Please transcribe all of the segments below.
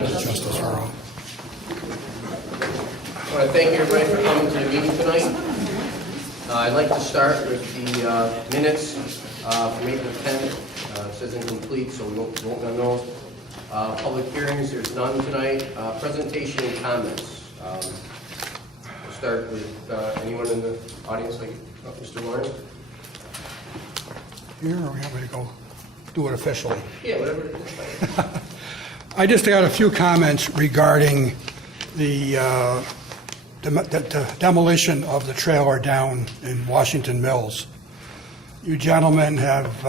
Justice for all. I want to thank everybody for coming to the meeting tonight. I'd like to start with the minutes from April 10th. It says incomplete, so we won't vote on those. Public hearings, there's none tonight. Presentation and comments. We'll start with anyone in the audience, like Mr. Lawrence. Here, or we have to go do it officially? Yeah, whatever it is. I just got a few comments regarding the demolition of the trailer down in Washington Mills. You gentlemen have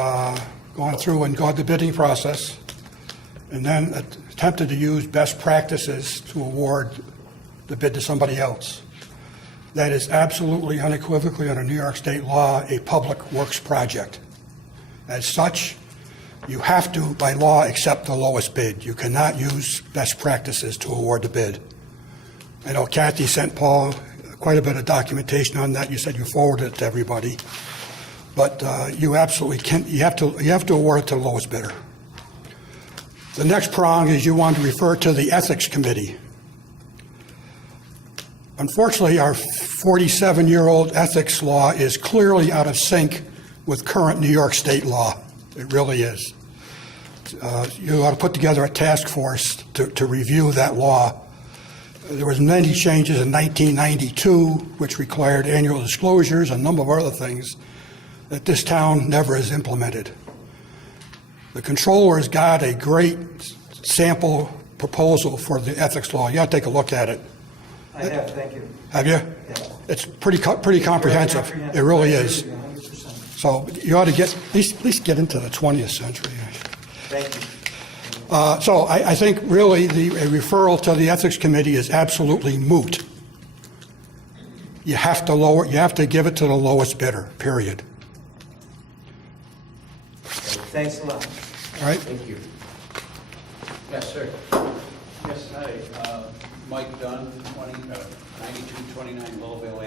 gone through and got the bidding process and then attempted to use best practices to award the bid to somebody else. That is absolutely unequivocally under New York State law a public works project. As such, you have to, by law, accept the lowest bid. You cannot use best practices to award the bid. I know Kathy sent Paul quite a bit of documentation on that. You said you forwarded it to everybody. But you absolutely can't, you have to award it to the lowest bidder. The next prong is you want to refer to the Ethics Committee. Unfortunately, our 47-year-old ethics law is clearly out of sync with current New York State law. It really is. You ought to put together a task force to review that law. There was many changes in 1992, which required annual disclosures, and a number of other things that this town never has implemented. The controller's got a great sample proposal for the ethics law. You got to take a look at it. I have, thank you. Have you? Yes. It's pretty comprehensive. It really is. 100%. So you ought to get at least get into the 20th century. Thank you. So I think really a referral to the Ethics Committee is absolutely moot. You have to give it to the lowest bidder, period. Thanks a lot. All right? Thank you. Yes, sir. Yes, hi. Mike Dunn, 9229 Lowville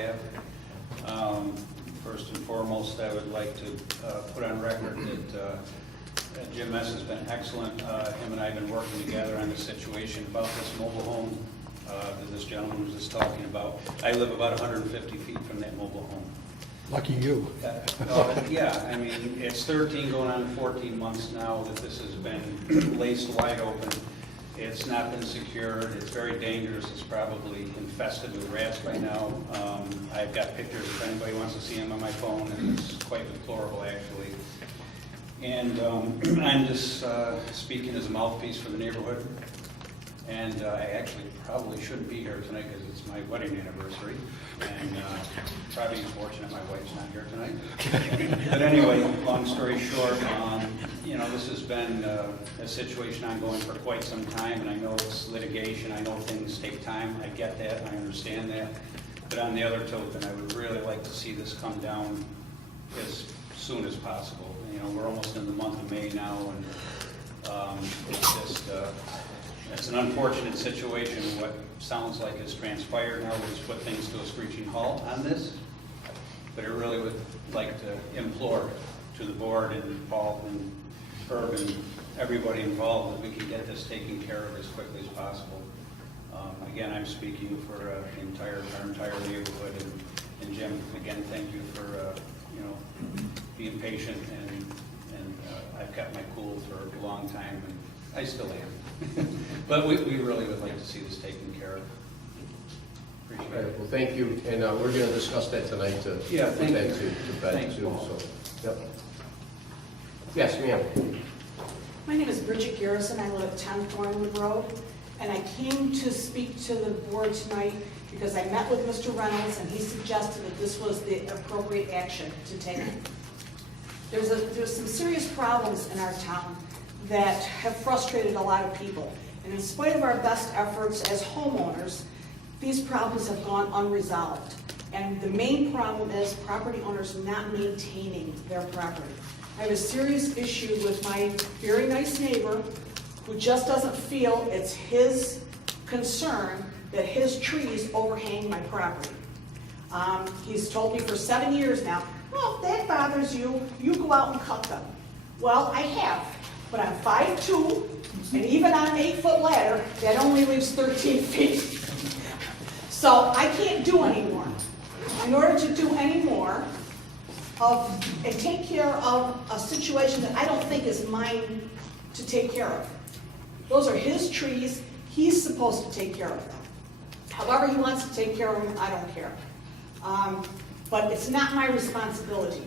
Ave. First and foremost, I would like to put on record that Jim Mess has been excellent. Him and I have been working together on this situation about this mobile home that this gentleman was just talking about. I live about 150 feet from that mobile home. Lucky you. Yeah, I mean, it's 13 going on 14 months now that this has been laced wide open. It's not been secured. It's very dangerous. It's probably infested with rats by now. I've got pictures if anybody wants to see them on my phone, and it's quite deplorable, actually. And I'm just speaking as a mouthpiece for the neighborhood. And I actually probably shouldn't be here tonight because it's my wedding anniversary. And probably unfortunate my wife's not here tonight. But anyway, long story short, you know, this has been a situation ongoing for quite some time, and I know it's litigation. I know things take time. I get that. I understand that. But on the other token, I would really like to see this come down as soon as possible. You know, we're almost in the month of May now, and it's just it's an unfortunate situation. What sounds like has transpired now is put things to a screeching halt on this. But I really would like to implore to the board and Paul and Herb and everybody involved that we can get this taken care of as quickly as possible. Again, I'm speaking for our entire neighborhood, and Jim, again, thank you for you know, being patient, and I've kept my cool for a long time, and I still am. But we really would like to see this taken care of. All right, well, thank you, and we're going to discuss that tonight to put Yeah, thank that you. to bed Thanks, too. Paul. So, yep. Yes, ma'am. My name is Bridget Garrison. I live at 10 Thornwood Road, and I came to speak to the board tonight because I met with Mr. Reynolds, and he suggested that this was the appropriate action to take. There's some serious problems in our town that have frustrated a lot of people, and in spite of our best efforts as homeowners, these problems have gone unresolved. And the main problem is property owners not maintaining their property. I have a serious issue with my very nice neighbor who just doesn't feel it's his concern that his trees overhang my property. He's told me for 7 years now, well, if that bothers you, you go out and cut them. Well, I have. but I'm 5'2", and even on an 8-foot ladder, that only leaves 13 feet. So I can't do anymore. In order to do any more and take care of a situation that I don't think is mine to take care of. Those are his trees, he's supposed to take care of them. However he wants to take care of them, I don't care. But it's not my responsibility.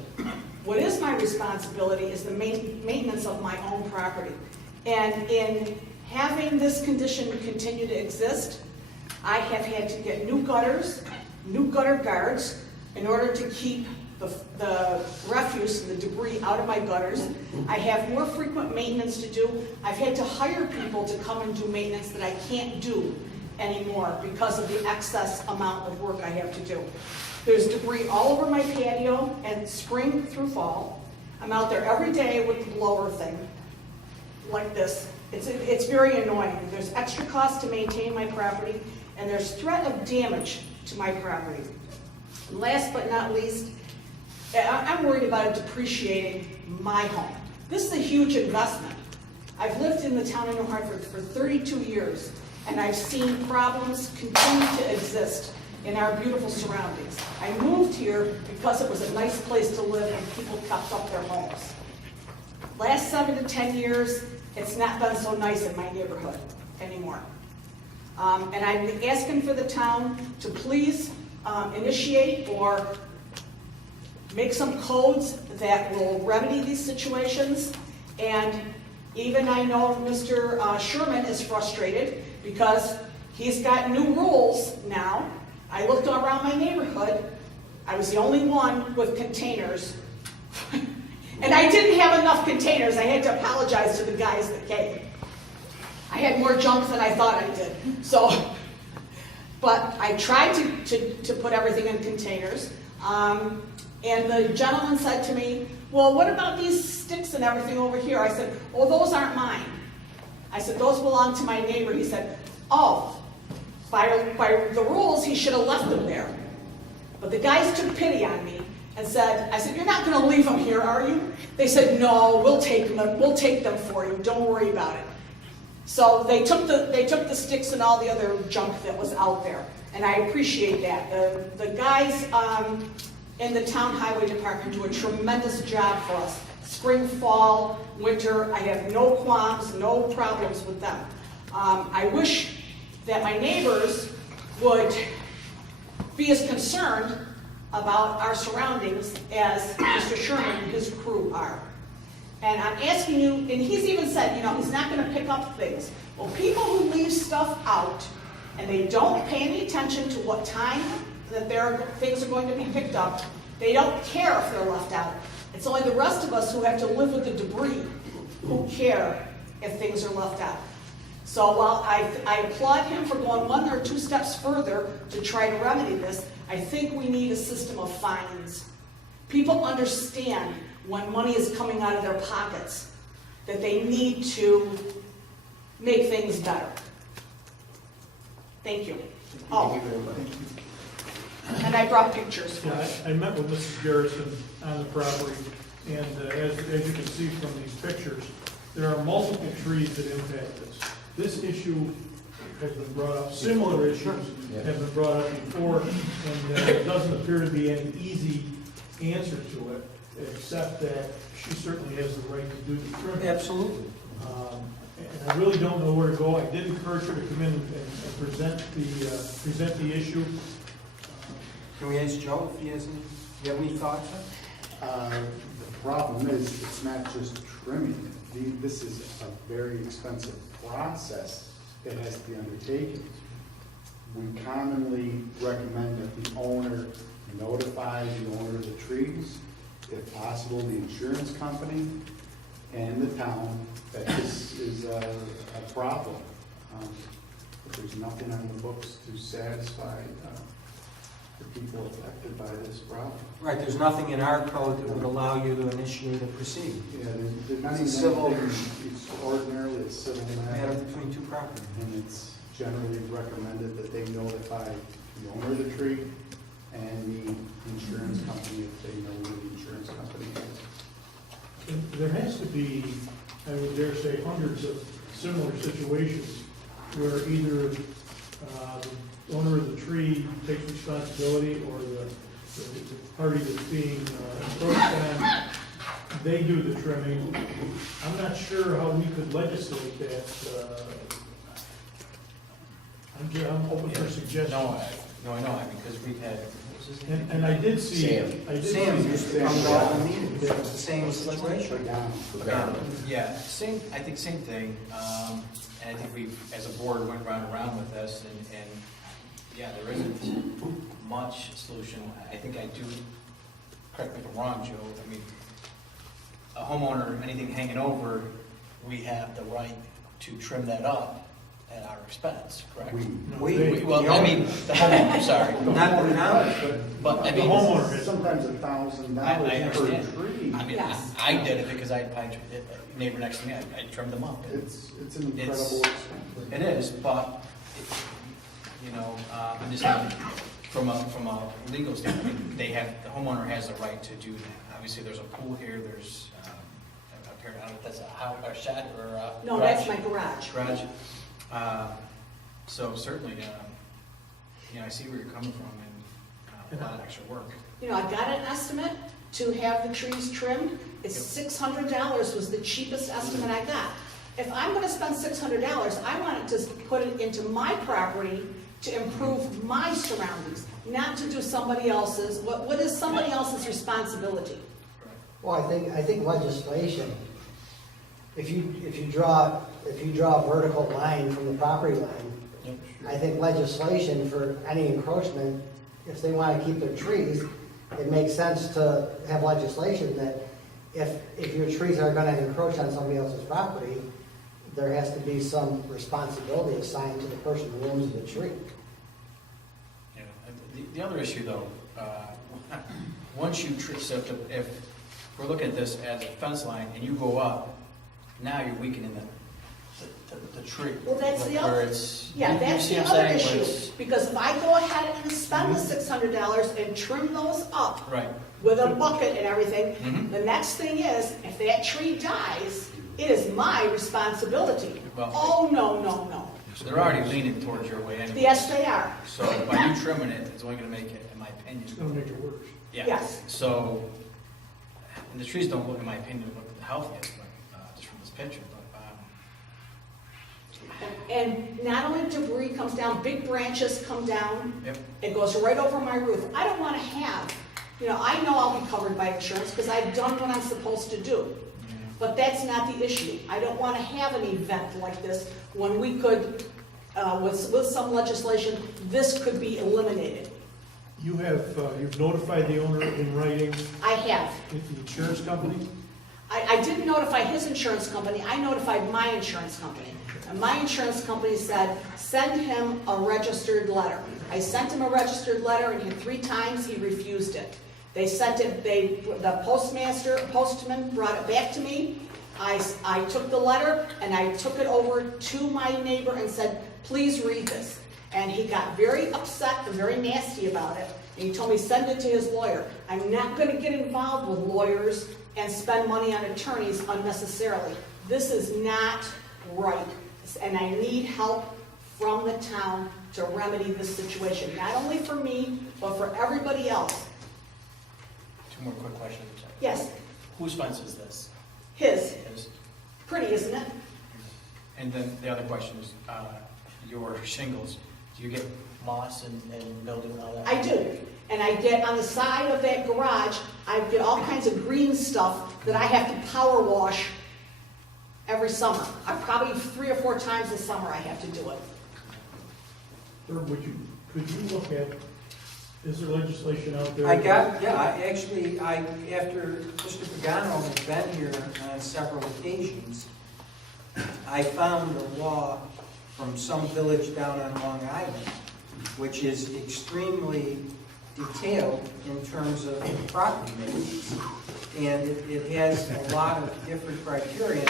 What is my responsibility is the maintenance of my own property. And in having this condition continue to exist, I have had to get new gutters, new gutter guards, in order to keep the refuse and the debris out of my gutters. I have more frequent maintenance to do. I've had to hire people to come and do maintenance that I can't do anymore because of the excess amount of work I have to do. There's debris all over my patio and spring through fall. I'm out there every day with the blower thing, like this. It's very annoying. There's extra cost to maintain my property, and there's threat of damage to my property. And last but not least, I'm worried about it depreciating my home. This is a huge investment. I've lived in the town of New Hartford for 32 years, and I've seen problems continue to exist in our beautiful surroundings. I moved here because it was a nice place to live and people kept up their homes. Last 7 to 10 years, it's not been so nice in my neighborhood anymore. And I'm asking for the town to please initiate or make some codes that will remedy these situations. And even I know Mr. Sherman is frustrated because he's got new rules now. I looked around my neighborhood. I was the only one with containers. And I didn't have enough containers. I had to apologize to the guys that came. I had more junk than I thought I did. But I tried to put everything in containers. And the gentleman said to me, well, what about these sticks and everything over here? I said, oh, those aren't mine. I said, those belong to my neighbor. He said, oh, by the rules, he should have left them there. But the guys took pity on me and said, I said, you're not going to leave them here, are you? They said, no, we'll take them for you. Don't worry about it. So they took the sticks and all the other junk that was out there. And I appreciate that. The guys in the town highway department do a tremendous job for us. Spring, fall, winter, I have no qualms, no problems with them. I wish that my neighbors would be as concerned about our surroundings as Mr. Sherman and his crew are. And I'm asking you, and he's even said, he's not going to pick up things. Well, people who leave stuff out and they don't pay any attention to what time that things are going to be picked up, they don't care if they're left out. It's only the rest of us who have to live with the debris who care if things are left out. So while I applaud him for going 1 or 2 steps further to try to remedy this, I think we need a system of fines. People understand when money is coming out of their pockets that they need to make things better. Thank you. Thank you very much. And I brought pictures for Yeah, you. I met with Mrs. Garrison on the property, and as you can see from these pictures, there are multiple trees that impact this. This issue has been brought up, similar issues have been brought up before, and there doesn't appear to be any easy answer to it, except that she certainly has the right to do the trimming. Absolutely. And I really don't know where to go. I did encourage her to come in and present the issue. Can we ask Joe if he has any thoughts on it? The problem is, it's not just trimming. This is a very expensive process that has to be undertaken. We commonly recommend that the owner notify the owner of the trees, if possible, the insurance company and the town, that this is a problem. But there's nothing on the books to satisfy the people affected by this problem. Right, there's nothing in our code that would allow you to initiate a proceeding. Yeah, there's not It's a even civil- anything, it's ordinarily a civil Matter matter, between 2 properties. and it's generally recommended that they notify the owner of the tree and the insurance company if they know who the insurance company is. And there has to be I would dare say hundreds of similar situations where either the owner of the tree takes responsibility or the party that's being encroached on, they do the trimming. I'm not sure how we could legislate that. I'm open for suggestions. No, I know, because we've had, what was his name? And I did see. Sam. I did Sam see- used to come to all the meetings, it's the same situation. Yeah, I think same thing, and I think we, as a board, went round and round with this, and yeah, there isn't much solution. I think I do, correct me if I'm wrong, Joe, I mean, a homeowner, anything hanging over, we have the right to trim that up at our expense, correct? Well, I mean, the homeowner, sorry. Not the knowledge, But, I The mean, homeowner has. Sometimes $1,000 I per understand. tree. I mean, Yes. I did it because I had pine tree, a neighbor next to me, I trimmed them up. It's an incredible It's- expense. It is, but, I'm just saying, from a legal standpoint, the homeowner has the right to do that. Obviously, there's a pool here, there's, up here, I don't know if that's a house, or a shed, or a No, garage. that's my garage. Garage. So certainly, I see where you're coming from, and a lot of extra work. You know, I got an estimate to have the trees trimmed. It's $600 was the cheapest estimate I got. If I'm gonna spend $600, I want it to put it into my property to improve my surroundings, not to do somebody else's. What is somebody else's responsibility? Well, I think legislation, if you draw a vertical line from the property line, I think legislation for any encroachment, if they want to keep their trees, it makes sense to have legislation that if your trees are going to encroach on somebody else's property, there has to be some responsibility assigned to the person who owns the tree. Yeah, the other issue though, once you, so if we're looking at this as a fence line and you go up, now you're weakening the tree. Well, that's the Where other, it's- yeah, you that's see the what I'm other saying? Where issue. it's- Because if I go ahead and spend the $600 and trim those up Right, with a bucket and everything, Mhm. the next thing is, if that tree dies, it is my responsibility. Well- Oh, no, no, no. so they're already leaning towards your way anyway. Yes, they are. So by you trimming it, it's only gonna make it, in my It's opinion. gonna make it worse. Yeah. Yes. So, and the trees don't look, in my opinion, look the healthiest, but, just from this picture, but, And not only debris comes down, big branches come down. yep. It goes right over my roof. I don't want to have, I know I'll be covered by insurance because I've done what I'm supposed to do. But that's not the issue. I don't want to have an event like this when we could, with some legislation, this could be eliminated. You have, you've notified the owner in writing, I have. the insurance company? I didn't notify his insurance company, I notified my insurance company. And my insurance company said, send him a registered letter. I sent him a registered letter and 3 times he refused it. They sent it, the postman brought it back to me. I took the letter and I took it over to my neighbor and said, please read this. And he got very upset and very nasty about it. And he told me, send it to his lawyer. I'm not gonna get involved with lawyers and spend money on attorneys unnecessarily. This is not right. And I need help from the town to remedy this situation, not only for me, but for everybody else. 2 more quick questions. Yes, Whose fence is this? his, His? pretty, isn't it? And then the other question is, your shingles, do you get moss and mildew and all that? I do. And I get on the side of that garage, I get all kinds of green stuff that I have to power wash every summer. I probably 3 or 4 times a summer I have to do it. Or could you look at, is there legislation out there? After Mr. Pagano has been here on several occasions, I found a law from some village down on Long Island, which is extremely detailed in terms of property maintenance. And it has a lot of different criteria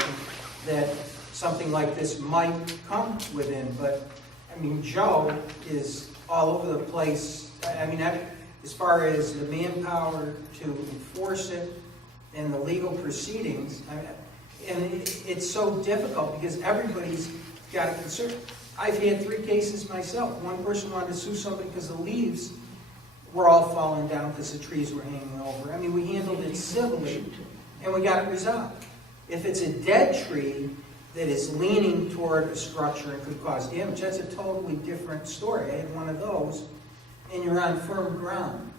that something like this might come within. But, I mean, Joe is all over the place. I mean, as far as the manpower to enforce it and the legal proceedings, And it's so difficult because everybody's got a concern. I've had 3 cases myself. One person wanted to sue somebody because the leaves were all falling down because the trees were hanging over. I mean, we handled it civilly and we got it resolved. If it's a dead tree that is leaning toward a structure and could cause damage, that's a totally different story. I had one of those, and you're on firm ground.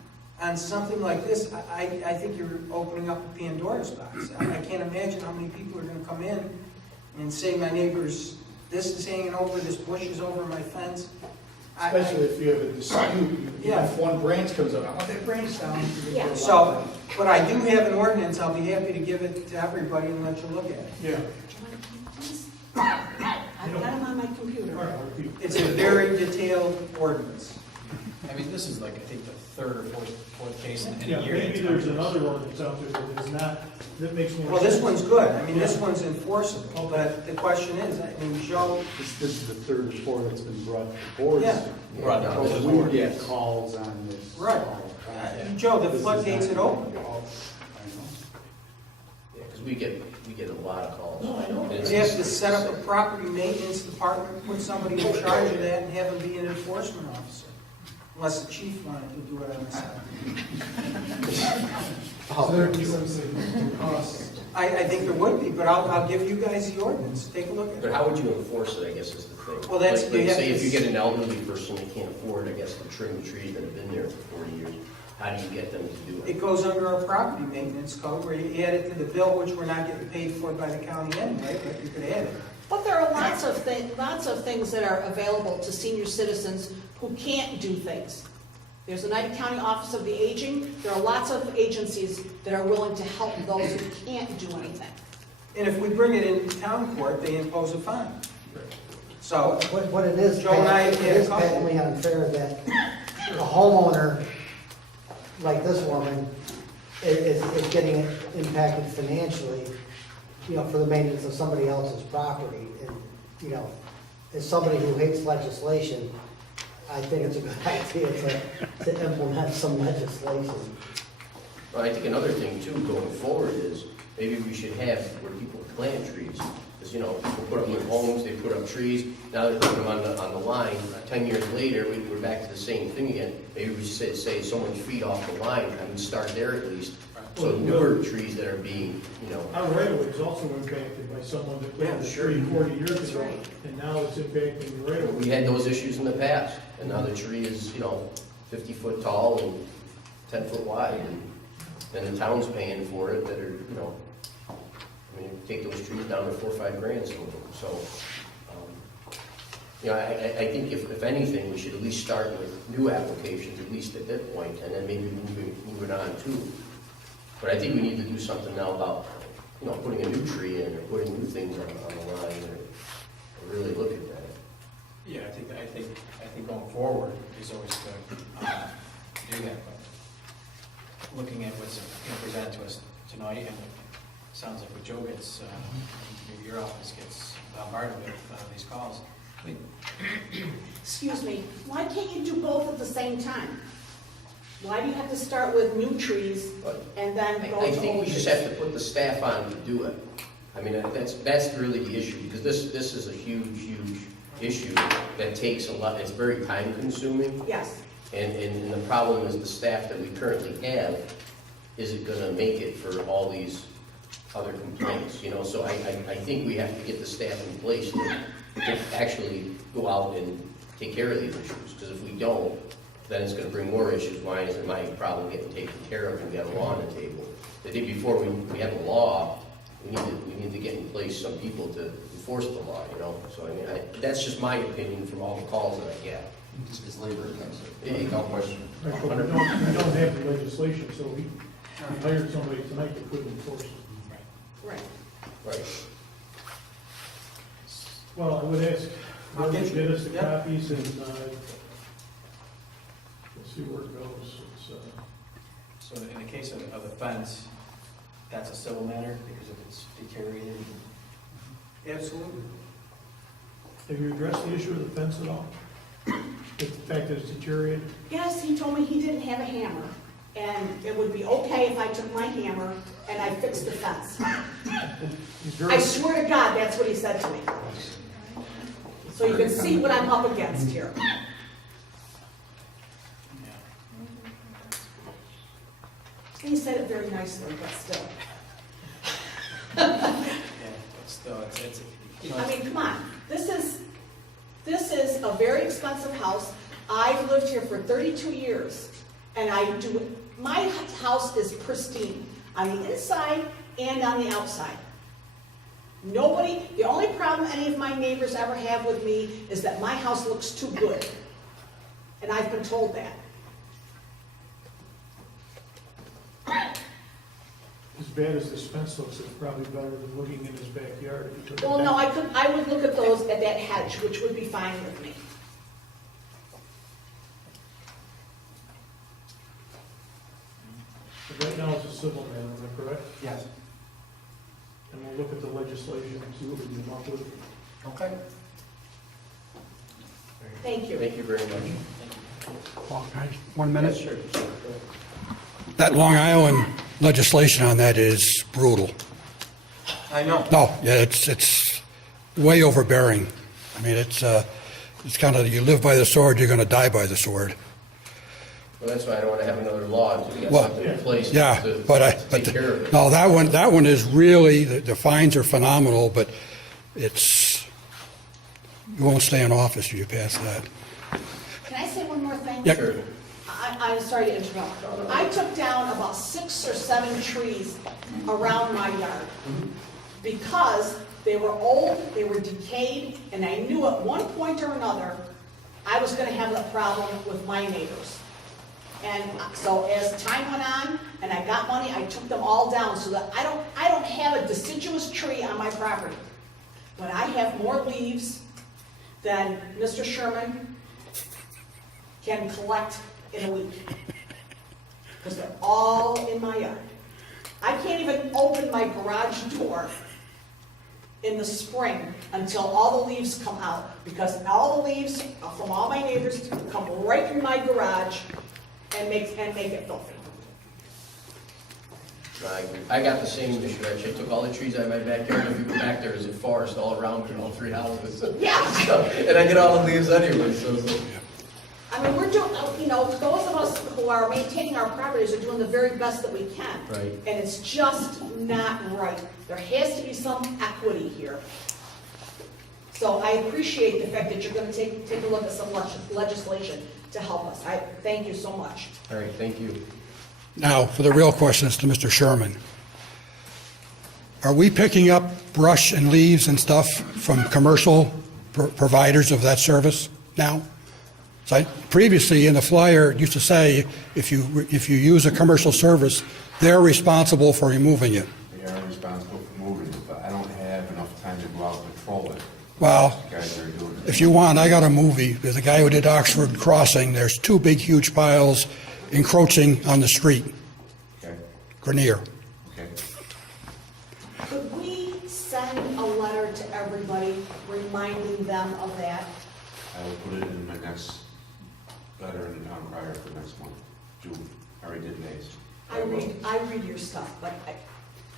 On something like this, I think you're opening up a Pandora's box. I can't imagine how many people are going to come in and say, my neighbor's, this is hanging over, this bush is over my fence. Especially if you have a dispute, Yeah. if one branch comes up, I want that branch down. Yeah. So, but I do have an ordinance, I'll be happy to give it to everybody and let you look at it. Yeah. I've got them on my All computer. right, I'll repeat. It's a very detailed ordinance. I mean, this is like, I think, the third or fourth case in Yeah, a year. maybe there's another ordinance out there that is not, that makes more sense. Well, this one's good, I mean, this one's enforceable, but the question is, I mean, Joe, This is the third or fourth that's been brought to the board. Yeah. Brought down to the We board, get yes. calls on this. Right. all the time. Joe, the This is floodgates not- had opened. I know. Yeah, because we get a lot of calls. No, I know. And it's You have just- to set up a property maintenance department, put somebody in charge of that, and have them be an enforcement officer. Unless the chief wanted to do it on the side. I think there would be, but I'll give you guys the ordinance, take a look at But it. how would you enforce it, I guess, is the thing? Well, that's- Like, you have say to if you s- get an elderly person that can't afford, I guess, to trim the trees that have been there for 40 years, how do you get them to do it? It goes under our property maintenance code, where you add it to the bill, which we're not getting paid for by the county anyway, but you could add it. But there are lots of things that are available to senior citizens who can't do things. There's the United County Office of the Aging. There are lots of agencies that are willing to help those who can't do anything. And if we bring it into town court, they impose a fine. So, What it is, Joe and I it had a is couple. patently unfair that a homeowner like this woman is getting impacted financially, for the maintenance of somebody else's property. And, as somebody who hates legislation, I think it's a good idea to implement some legislation. Well, I think another thing too, going forward, is maybe we should have where people plant trees. Because, people put up new homes, they put up trees, now they're putting them on the line. 10 years later, we're back to the same thing again. Maybe we should say so many feet off the line, I mean, start there at least. So newer trees that are being, Our right of way is also impacted by someone that planted a tree 40 years That's ago, right. and now it's impacting the right of way. we had those issues in the past. And now the tree is, 50 foot tall and 10 foot wide. And the town's paying for it that are, take those trees down to $4 or $5 grand. So, I think if anything, we should at least start with new applications, at least at that point, and then maybe move it on too. But I think we need to do something now about, putting a new tree in or putting new things on the line or really look at that. Yeah, I think going forward is always good to do that, but looking at what's presented to us tonight, and it sounds like what Joe gets, maybe your office gets bombarded with these calls. I mean, Excuse me, why can't you do both at the same time? Why do you have to start with new trees But and then go to old I think we trees? just have to put the staff on to do it. I mean, that's really the issue, because this is a huge issue that takes a lot, it's very time consuming. Yes, And the problem is the staff that we currently have, is it gonna make it for all these other complaints, So I think we have to get the staff in place to actually go out and take care of these issues, because if we don't, then it's gonna bring more issues. Why isn't my problem getting taken care of and we have a law on the table? I think before we have a law, we need to get in place some people to enforce the law, So I mean, that's just my opinion from all the calls that I get. It's labor intensive. Yeah, No question. Right, but we don't have the legislation, so we hired somebody tonight that couldn't enforce it. right. Right. Well, I would ask, I'll Bill get to you. get us the Yep. copies and, we'll see where it goes. So in the case of the fence, that's a civil matter, because if it's deteriorated, Absolutely. Have you addressed the issue of the fence at all? The fact that it's deteriorated? Yes, he told me he didn't have a hammer, and it would be okay if I took my hammer and I fixed the fence. He's very- I swear to God, that's what he said to me. So you can see what I'm up against here. He said it very nicely, but still. Yeah, but still, it's, you know, I mean, come on, this is a very expensive house. I've lived here for 32 years, and my house is pristine on the inside and on the outside. The only problem any of my neighbors ever have with me is that my house looks too good. And I've been told that. As bad as this fence looks, it's probably better than looking in his backyard if you took it Well, down. no, I would look at that hedge, which would be fine with me. But right now it's a civil matter, am I correct? Yes. And we'll look at the legislation and see what we come up with. Okay. Thank you. Thank you very much. Well, can I- 1 minute? Sure. That Long Island legislation on that is brutal. I know. No, yeah, it's way overbearing. I mean, it's kind of, you live by the sword, you're going to die by the sword. Well, that's why I don't want to have another law until we got Well, something in place Yeah, to but take care of it. no, that one is really, the fines are phenomenal, but you won't stay in office if you pass that. Can I say one more thing? Yeah. Sure. I'm sorry to interrupt. I took down about 6 or 7 trees around my yard because they were old, they were decayed, and I knew at one point or another I was going to have a problem with my neighbors. And so as time went on and I got money, I took them all down so that I don't have a deciduous tree on my property. When I have more leaves than Mr. Sherman can collect in a week. Because they're all in my yard. I can't even open my garage door in the spring until all the leaves come out. Because all the leaves from all my neighbors come right in my garage and make it filthy. I got the same issue, actually. I took all the trees out of my backyard, and if you go back there, there's a forest all around me, all 3 houses. Yeah. And I get all the leaves anyway, so. I mean, we're doing, those of us who are maintaining our properties are doing the very best that we can. Right. And it's just not right. There has to be some equity here. So I appreciate the fact that you're going to take a look at some legislation to help us. I thank you so much. All right, thank you. Now, for the real questions to Mr. Sherman. Are we picking up brush and leaves and stuff from commercial providers of that service now? So previously in the flyer, it used to say, if you use a commercial service, they're responsible for removing it. They are responsible for moving it, but I don't have enough time to go out and patrol it. Well, You guys are doing it. if you want, I got a movie. There's a guy who did Oxford Crossing. There's 2 big, huge piles encroaching on the street. Okay, Grenier. okay. Could we send a letter to everybody reminding them of that? I will put it in my next letter in the town crier for next month, June. I already did May's. I read your stuff, but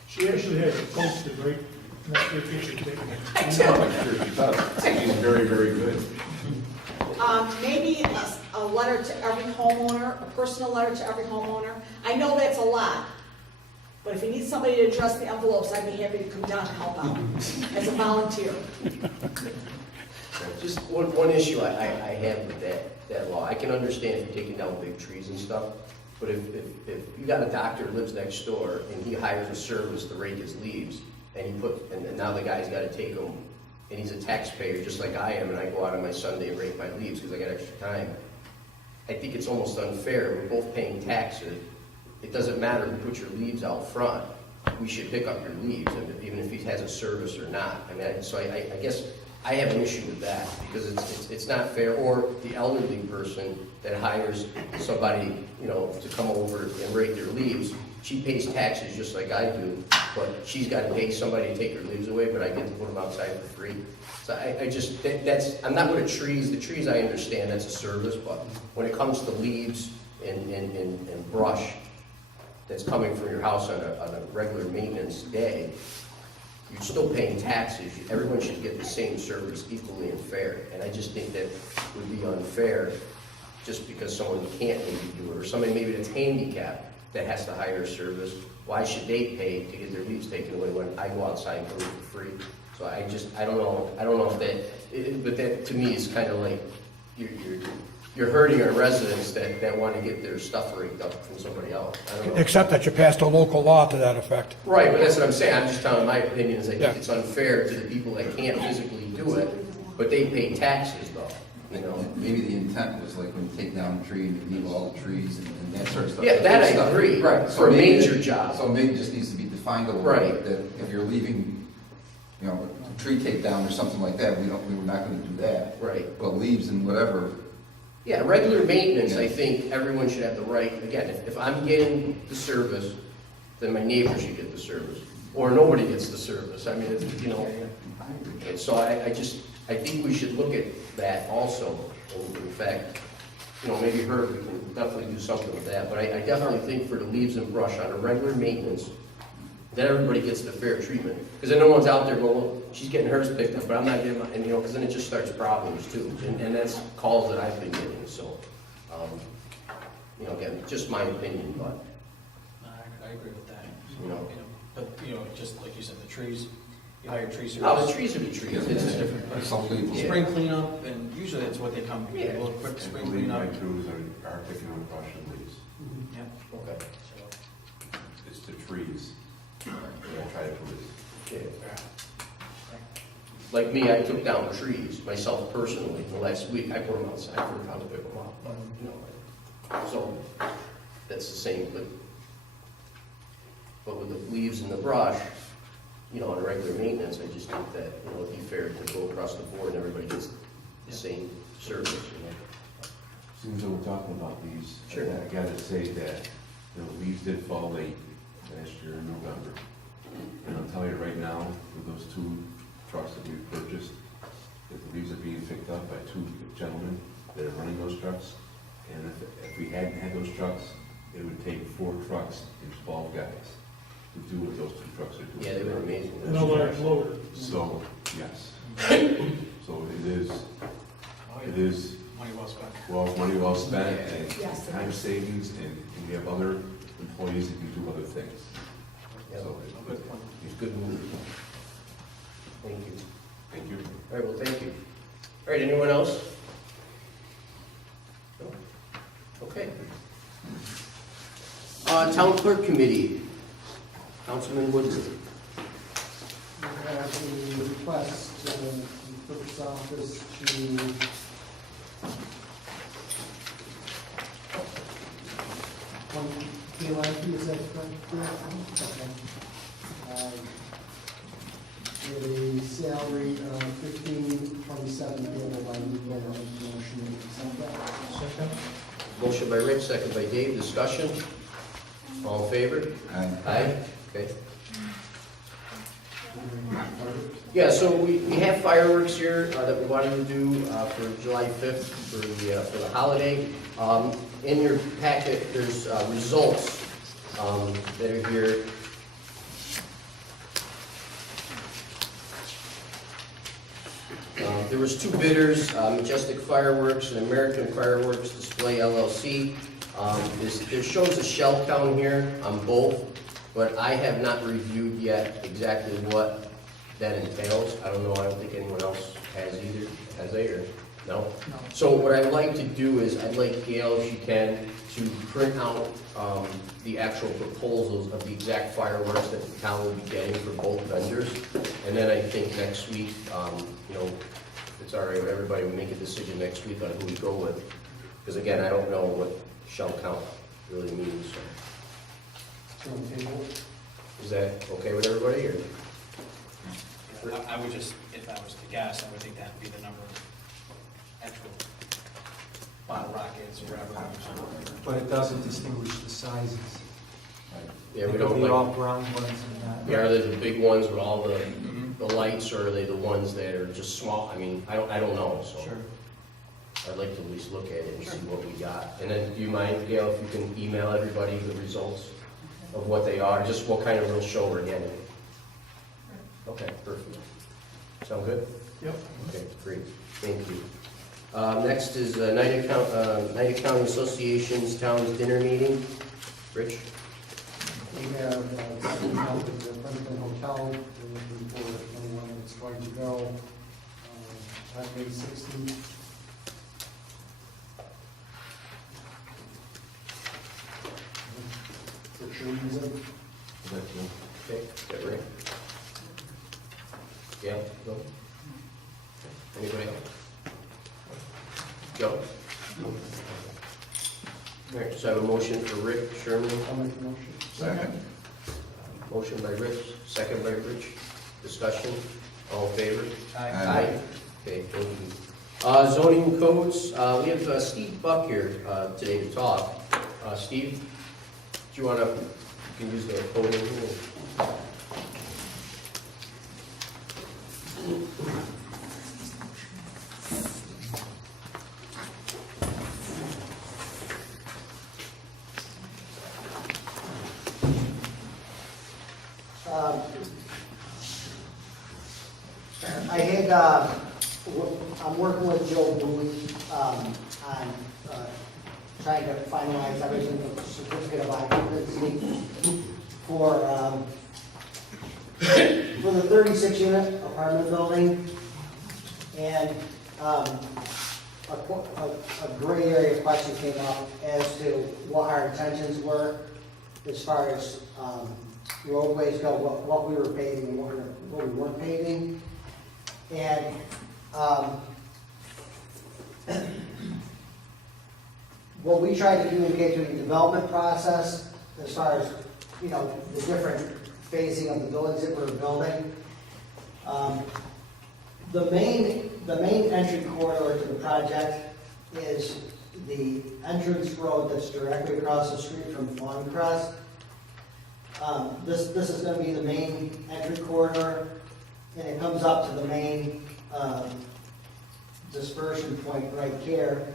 She actually has it posted right next to the kitchen table. I do. Sure she does. She's very, very good. Maybe a letter to every homeowner, a personal letter to every homeowner. I know that's a lot, but if you need somebody to address the envelopes, I'd be happy to come down and help out as a volunteer. Just one issue I have with that law. I can understand if you're taking down big trees and stuff, but if you got a doctor who lives next door and he hires a service to rake his leaves, and now the guy's got to take them, and he's a taxpayer just like I am, and I go out on my Sunday and rake my leaves because I got extra time, I think it's almost unfair. We're both paying taxes. It doesn't matter who puts your leaves out front. We should pick up your leaves, even if he has a service or not. I mean, so I guess I have an issue with that because it's not fair. Or the elderly person that hires somebody, to come over and rake their leaves, she pays taxes just like I do, but she's got to pay somebody to take her leaves away, but I get to put them outside for free. So I'm not with the trees. The trees I understand, that's a service, but when it comes to leaves and brush, that's coming from your house on a regular maintenance day, you're still paying taxes. Everyone should get the same service equally and fair. And I just think that would be unfair just because someone can't maybe do it, or somebody maybe that's handicapped that has to hire a service. Why should they pay to get their leaves taken away when I go outside and clean for free? So I don't know if that, but that to me is kind of like, you're hurting our residents that want to get their stuff rigged up from somebody else. I don't know. Except that you passed a local law to that effect. Right, but that's what I'm saying. I'm just telling my opinion is I Yeah. think it's unfair to the people that can't physically do it, but they pay taxes though, you know? Maybe the intent was like when you take down a tree and you leave all the trees and that sort of stuff. Yeah, that I Stuff. agree, Right. for a maybe major that- job. So maybe it just needs to be defined a little Right. bit, that if you're leaving, you know, a tree takedown or something like that, we were not gonna do that. Right. But leaves and whatever, Yeah, regular maintenance, I think everyone should have the right, again, if I'm getting the service, then my neighbor should get the service, or nobody gets the service. I mean, it's, you know, and so I think we should look at that also. In fact, you know, maybe Herb, we can definitely do something with that, but I definitely think for the leaves and brush on a regular maintenance, then everybody gets the fair treatment. Because then no one's out there going, well, she's getting hers picked up, but I'm not getting mine, and you know, because then it just starts problems too. And that's calls that I've been getting, so, you know, again, just my opinion, but, I agree with that. you know. But, you know, just like you said, the trees, you hire tree service. Oh, the trees are the trees, it's a different. some leaves. Yeah. Spring cleanup, and usually that's what they come, to, Yeah. a little quick I spring believe my cleanup. crews are picking up brush and leaves. Yeah. Okay. So, It's the trees. I try to police. Yeah. Like me, I took down trees myself personally the last week. I put them outside for time to pick them up. You know, so that's the same. But with the leaves and the brush, you know, on a regular maintenance, I just think that, you know, it'd be fair to go across the board and everybody gets the same service. You know? Since we're talking about leaves, Sure. I gotta say that, you know, leaves did fall late last year in November. And I'll tell you right now, with those two trucks that we purchased, that the leaves are being picked up by two gentlemen that are running those trucks. And if we hadn't had those trucks, it would take 4 trucks and 12 guys to do what those 2 trucks are doing. Yeah, they were amazing. And a large loader. So, yes. So it is money well spent. money well spent, and Yes. time savings, and we have other employees that can do other things. Yeah. So, It's a good move. Thank you. thank you. All right, well, thank you. All right, anyone else? No? Okay. Town Clerk Committee, Councilman Woodward. We have a request from the clerk's office to KYP, is that correct? Okay. With a salary of $15.27 payable by Nico, motion to accept that. Second? Motion by Rich, second by Dave, discussion? All in favor? Aye? Okay. Yeah, so we have fireworks here that we wanted to do for July 5th for the holiday. In your packet, there's results that are here. There was 2 bidders, Majestic Fireworks and American Fireworks Display LLC. There shows a shell count here on both, but I have not reviewed yet exactly what that entails. I don't know, I don't think anyone else has either. Has they, or no? So what I'd like to do is, I'd like Gail, if she can, to print out the actual proposals of the exact fireworks that the town will be getting for both vendors. And then I think next week, you know, if it's all right with everybody, we make a decision next week on who we go with. Because again, I don't know what shell count really means, so. Is that okay with everybody, or? I would just, if I was to guess, I would think that would be the number of actual bottle rockets or whatever. But it doesn't distinguish the sizes. Yeah, we They don't could be like. all brown ones and not. Yeah, are they the big ones with all the lights, or are they the ones that are just small? I mean, I don't know, so. Sure. I'd like to at least look at it and see what we got. And then, do you mind, Gail, if you can email everybody the results? of what they are, just what kind of real show we're getting. Okay, perfect. Sound good? Yep. Okay, great, thank you. Next is Niagara County Association's Towns Dinner Meeting. Rich? We have, second out at the Princeton Hotel, we're looking for anyone that's going to go, on May 16th. For sure reason. That's it. Okay, get ready. Yeah, go. Anybody else? Joe? All right, so I have a motion for Rick Sherman. I'll make the motion. Second. Motion by Rich, second by Rich. Discussion, all in favor? Aye. Okay, thank you. Zoning codes, we have Steve Buck here today to talk. Steve, do you want to, you can use the podium here. I'm working with Joe Booth on trying to finalize everything for certificate of occupancy for the 36-unit apartment building. And a gray area question came up as to what our intentions were as far as roadways go, what we were paving and what we weren't paving. And what we tried to communicate through the development process, as far as, you know, the different phasing of the buildings that we're building. The main entry corridor to the project is the entrance road that's directly across the street from Fawn Crest. This is going to be the main entry corridor, and it comes up to the main dispersion point right here,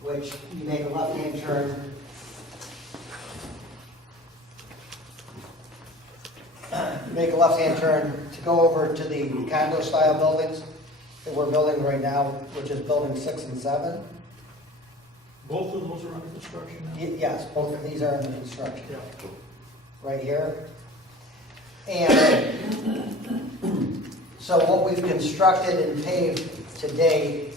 which you make a left-hand turn. Make a left-hand turn to go over to the condo-style buildings that we're building right now, which is building 6 and 7. Both of those are under construction now? Yes, both of these are under construction. Yeah. Right here. And so what we've constructed and paved to date,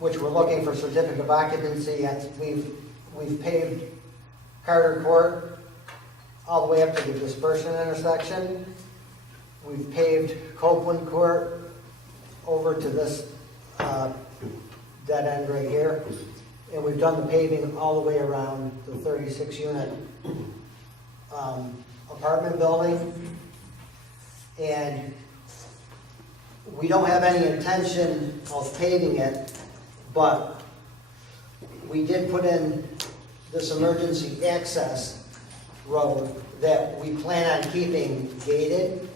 which we're looking for certificate of occupancy, we've paved Carter Court all the way up to the dispersion intersection. We've paved Copeland Court over to this dead end right here. And we've done the paving all the way around the 36-unit apartment building. And we don't have any intention of paving it, but we did put in this emergency access road that we plan on keeping gated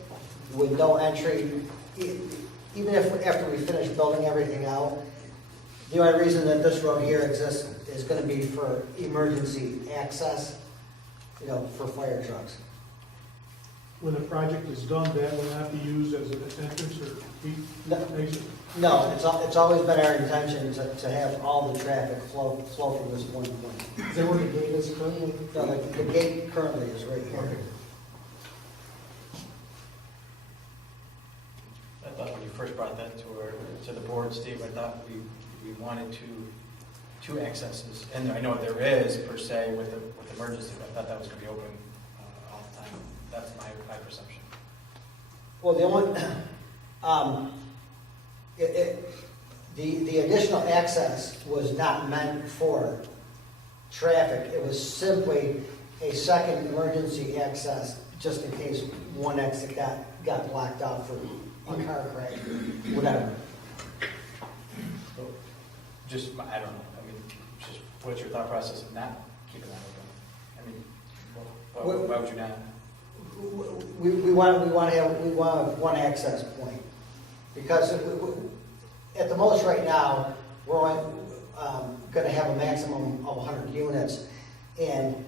with no entry, even if after we finish building everything out. The only reason that this road here exists is going to be for emergency access, you know, for fire trucks. When the project is done, that will not be used as an entrance or exit? No, it's always been our intention to have all the traffic flow from this one point. Is that where the gate is currently? No, like, the gate currently is right here. I thought when you first brought that to the board, Steve, I thought we wanted two accesses. And I know there is per se with emergency, but I thought that was going to be open all the time. That's my perception. Well, the only, the additional access was not meant for traffic. It was simply a second emergency access, just in case one exit got blocked out for a car crash or whatever. So, just, I don't know, I mean, just what's your thought process of not keeping that open? I mean, why would you not? We want to have one access point, because at the most right now, we're only going to have a maximum of 100 units, and,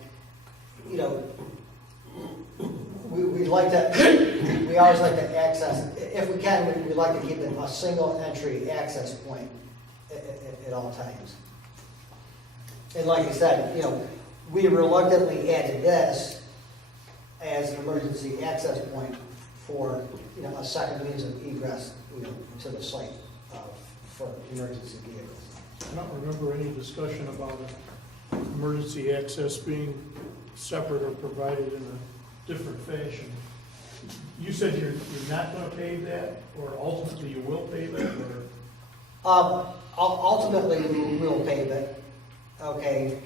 you know, we'd like to, we always like to access, if we can, we'd like to keep it a single entry access point at all times. And like I said, you know, we reluctantly added this as an emergency access point for, you know, a second means of egress, you know, to the site for emergency vehicles. I don't remember any discussion about emergency access being separate or provided in a different fashion. You said you're not gonna pave that, or ultimately you will pave it, or? Ultimately, we will pave it, okay,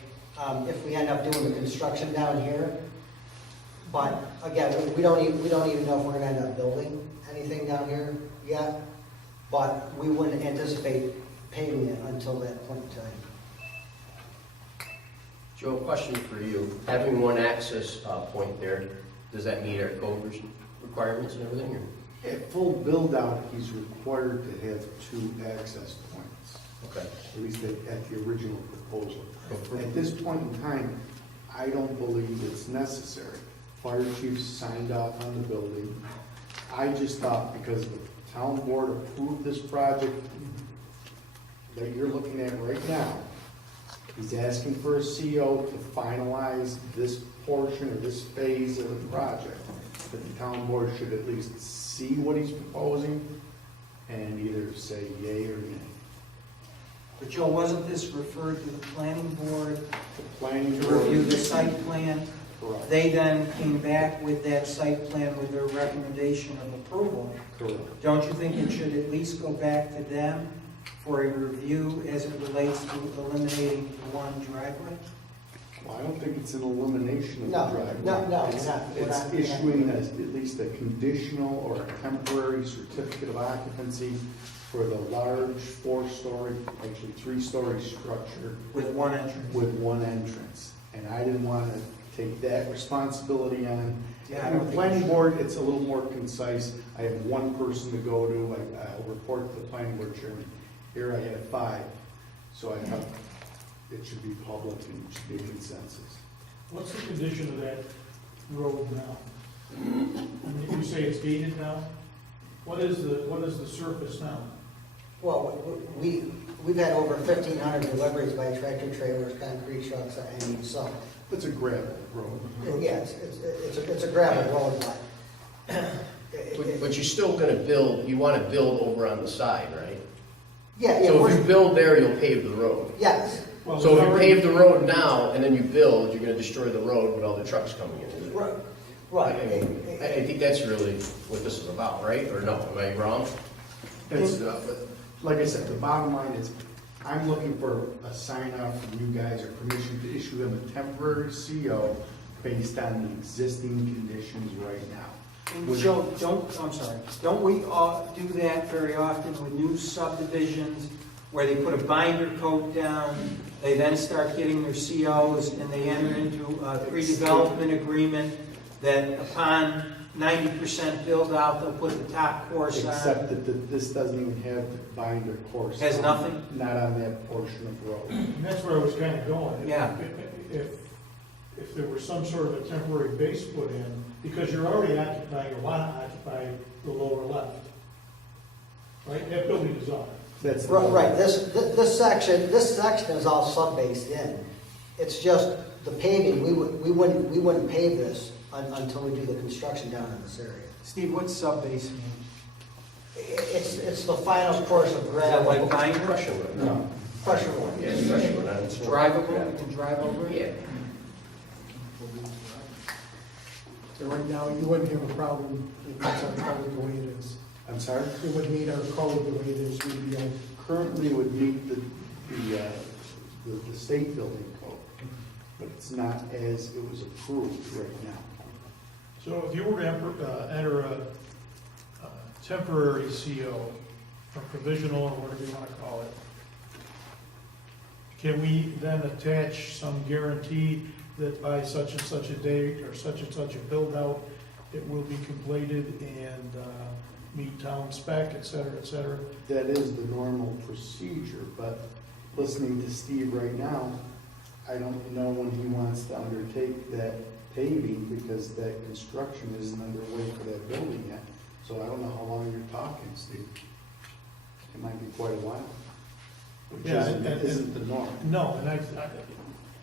if we end up doing the construction down here. But again, we don't even know if we're gonna end up building anything down here yet, but we wouldn't anticipate paving it until that point in time. Joe, question for you. Having one access point there, does that meet our code requirements and everything? Or? At full build-out, he's required to have 2 access points, Okay. at least at the original proposal. At this point in time, I don't believe it's necessary. Fire chief signed off on the building. I just thought because the town board approved this project that you're looking at right now, he's asking for a CO to finalize this portion or this phase of the project. That the town board should at least see what he's proposing and either say yay or nay. But Joe, wasn't this referred to the planning board The planning to board. review the site plan? Correct. They then came back with that site plan with their recommendation of approval. Correct. Don't you think it should at least go back to them for a review as it relates to eliminating the one driveway? Well, I don't think it's an elimination of No, the driveway. no, It's- we're not- we're It's not- issuing at least a conditional or a temporary certificate of occupancy for the large 4-story, actually 3-story structure With one entrance? with one entrance. And I didn't want to take that responsibility on. Yeah, I And don't the think planning you board, it's a little more concise. I have one person to go to. I'll report to the planning board chairman. Here I have 5. So I thought it should be public and it should be a consensus. What's the condition of that road now? I mean, you say it's gated now? What is the surface now? Well, we've had over 1,500 deliveries by tractor trailers, concrete trucks, so, It's a gravel road. yeah, it's a gravel road, but. But you're still gonna build, you wanna build over on the side, right? Yeah, So if you build there, you'll pave the road. yes, Well, So if you already- pave the road now and then you build, you're gonna destroy the road with all the trucks coming in. right, I right. mean, I think that's really what this is about, right? Or no, am I wrong? It's, like I said, the bottom line is, I'm looking for a sign off from you guys or permission to issue them a temporary CO based on the existing conditions right now. And Joe, don't we do that very often with new subdivisions where they put a binder coat down, they then start getting their COs and they enter into a pre-development agreement that upon 90% build out, they'll put the top course on? Except that this doesn't even have the binder course. Has nothing? Not on that portion of road. And that's where I was kind of going. Yeah. If there was some sort of a temporary base put in, because you're already occupying, or want to occupy the lower left. Right, that building is on. That's. Right, this section is all sub-based in. It's just the paving, we wouldn't pave this until we do the construction down in this area. Steve, what's sub-base mean? It's the final course of Is that gravel. like binder? Pressure road. No. Pressure road. Yeah, it's pressure road. It's drivable, you can drive over it? Yeah. So right now, you wouldn't have a problem if it's our code the way it is. I'm sorry? It would meet our code the way it is, we'd be, Currently it would meet the state building code, but it's not as it was approved right now. So if you were to enter a temporary CO, or provisional, or whatever you want to call it, can we then attach some guarantee that by such and such a date, or such and such a build-out, it will be completed and meet town spec, et cetera, et cetera? That is the normal procedure, but listening to Steve right now, I don't know when he wants to undertake that paving, because that construction isn't underway for that building yet. So I don't know how long you're talking, Steve. It might be quite a while, which Yeah, isn't the norm. No, and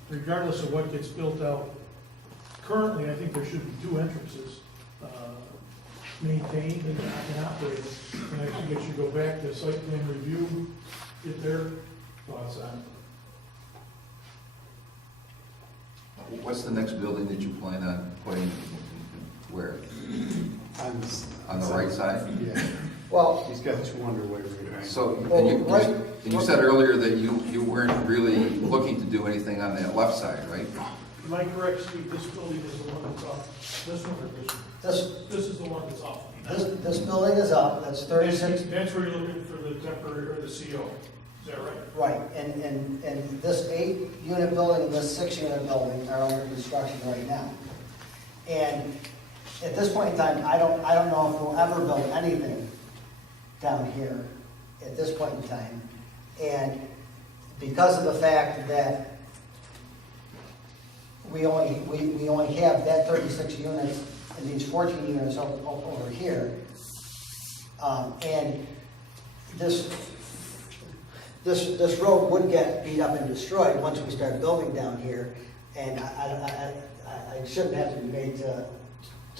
regardless of what gets built out, currently, I think there should be 2 entrances, maintained and operated. And I think it should go back to site plan review, get their thoughts on it. What's the next building that you plan on putting where? On the right side? Yeah, Well, he's got 2 underway right now. So, Well, and you said earlier that you weren't really looking to do anything on that left side, right? Am I correct, Steve, this building is the one that's off, this one or this one? This is the one that's off. this building is up, that's 36, That's where you're looking for the temporary, or the CO, is that right? right, and this 8-unit building and this 6-unit building are under construction right now. And at this point in time, I don't know if we'll ever build anything down here at this point in time. And because of the fact that we only have that 36 units and these 14 units over here, and this road would get beat up and destroyed once we start building down here, and I shouldn't have to be made to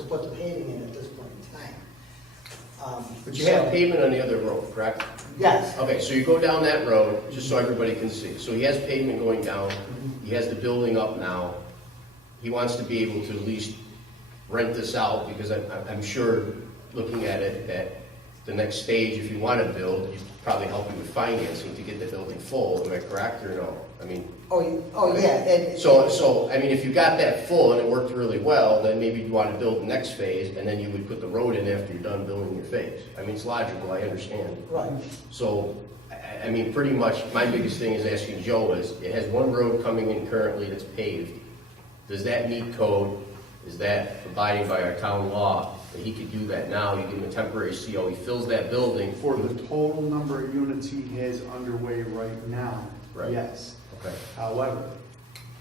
put the paving in at this point in time. But you have pavement on the other road, correct? Yes. Okay, so you go down that road, just so everybody can see. So he has pavement going down, he has the building up now. He wants to be able to at least rent this out, because I'm sure, looking at it, that the next stage, if you want to build, he'd probably help you with financing to get the building full. Am I correct or no? I mean, Oh, yeah. And, so, I mean, if you got that full and it worked really well, then maybe you want to build the next phase, and then you would put the road in after you're done building your phase. I mean, it's logical, I understand. right. So, I mean, pretty much, my biggest thing is asking Joe is, it has one road coming in currently that's paved. Does that meet code? Is that abiding by our town law, that he could do that now? You give him a temporary CO, he fills that building. For the total number of units he has underway right now, Right. yes. Okay. However,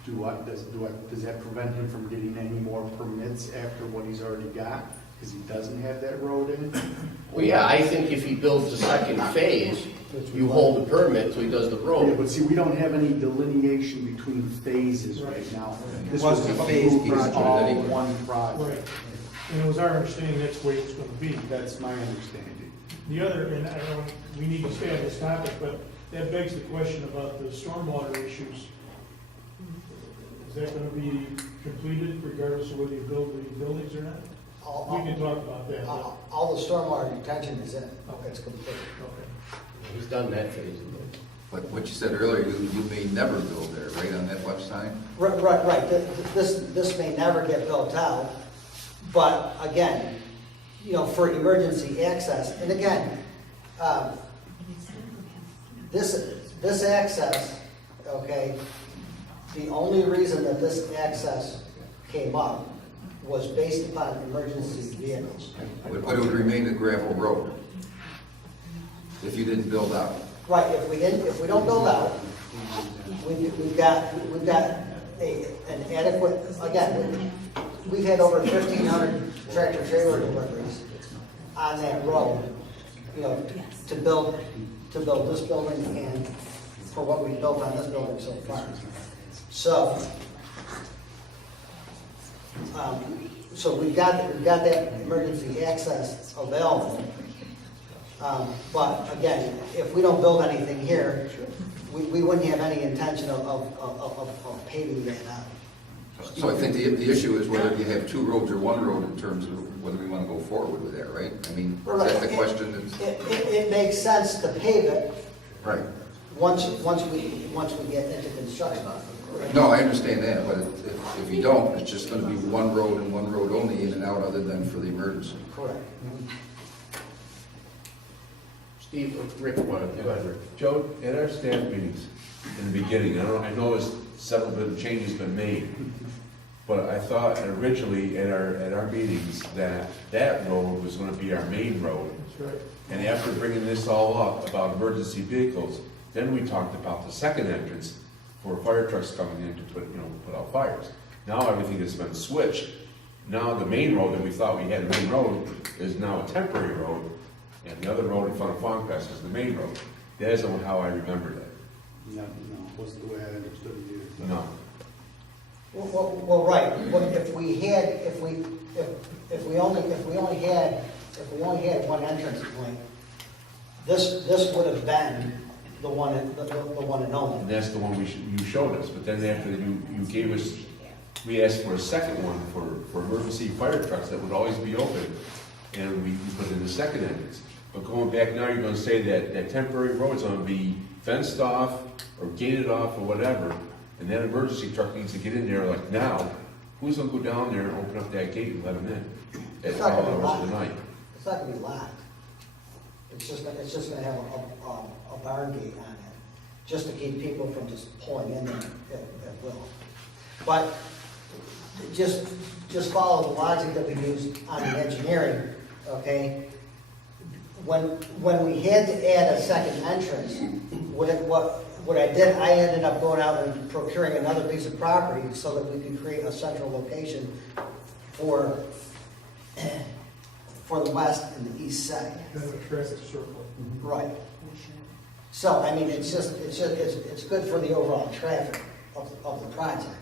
does that prevent him from getting any more permits after what he's already got? Because he doesn't have that road in? Well, yeah, I think if he builds the second phase, you hold the permit till he does the Yeah, road. but see, we don't have any delineation between phases right now. This was Wasn't a a phase phase piece project, of it all anyway. one project. Right. And it was our understanding that's the way it's gonna be. That's my understanding. The other, and I don't, we need to stay on this topic, but that begs the question about the stormwater issues. Is that gonna be completed regardless of whether you build the buildings or not? We can talk about that. but- All the stormwater detention is in, it's complete. Okay. He's done that phase. But what you said earlier, you may never build there, right, on that left side? Right. This may never get built out, but again, for emergency access, and again, this access, okay, the only reason that this access came up was based upon emergency vehicles. But it would remain a gravel road if you didn't build out. Right, if we don't build out, we've got an adequate, again, we've had over 1,500 tractor trailer deliveries on that road, to build this building and for what we've built on this building so far. So we've got that emergency access available. But again, if we don't build anything here, we wouldn't have any intention of paving that out. So I think the issue is whether you have 2 roads or 1 road in terms of whether we want to go forward with that, right? I mean, that's the question that's... It makes sense to pave it Right. once we get into construction. No, I understand that, but if you don't, it's just going to be 1 road and 1 road only in and out other than for the emergency. Correct. Steve, Rick wanted to go ahead, Rick. Joe, at our staff meetings in the beginning, I know several bit of changes been made, but I thought originally at our meetings that road was gonna be our main road. That's right. And after bringing this all up about emergency vehicles, then we talked about the second entrance for fire trucks coming in to put out fires. Now everything has been switched. Now the main road that we thought we had, the main road, is now a temporary road, and the other road in front of Fongfest is the main road. That isn't how I remembered it. No, wasn't the way I understood it either. No. Well, right, but if we only had one entrance point, this would have been the one and only. And that's the one you showed us, but then after you gave us, we asked for a second one for emergency fire trucks that would always be open, and we put in the second entrance. But going back now, you're gonna say that temporary road's gonna be fenced off or gated off or whatever, and that emergency truck needs to get in there like now. Who's gonna go down there and open up that gate and let them in It's at not all gonna be hours of the locked. night? It's not gonna be locked. It's just gonna have a barn gate on it, just to keep people from just pulling in there at will. But just follow the logic that we used on the engineering, okay? When we had to add a second entrance, what I did, I ended up going out and procuring another piece of property so that we could create a central location for the west and the east side. Kind of a traffic circle. Right. So, I mean, it's good for the overall traffic of the project.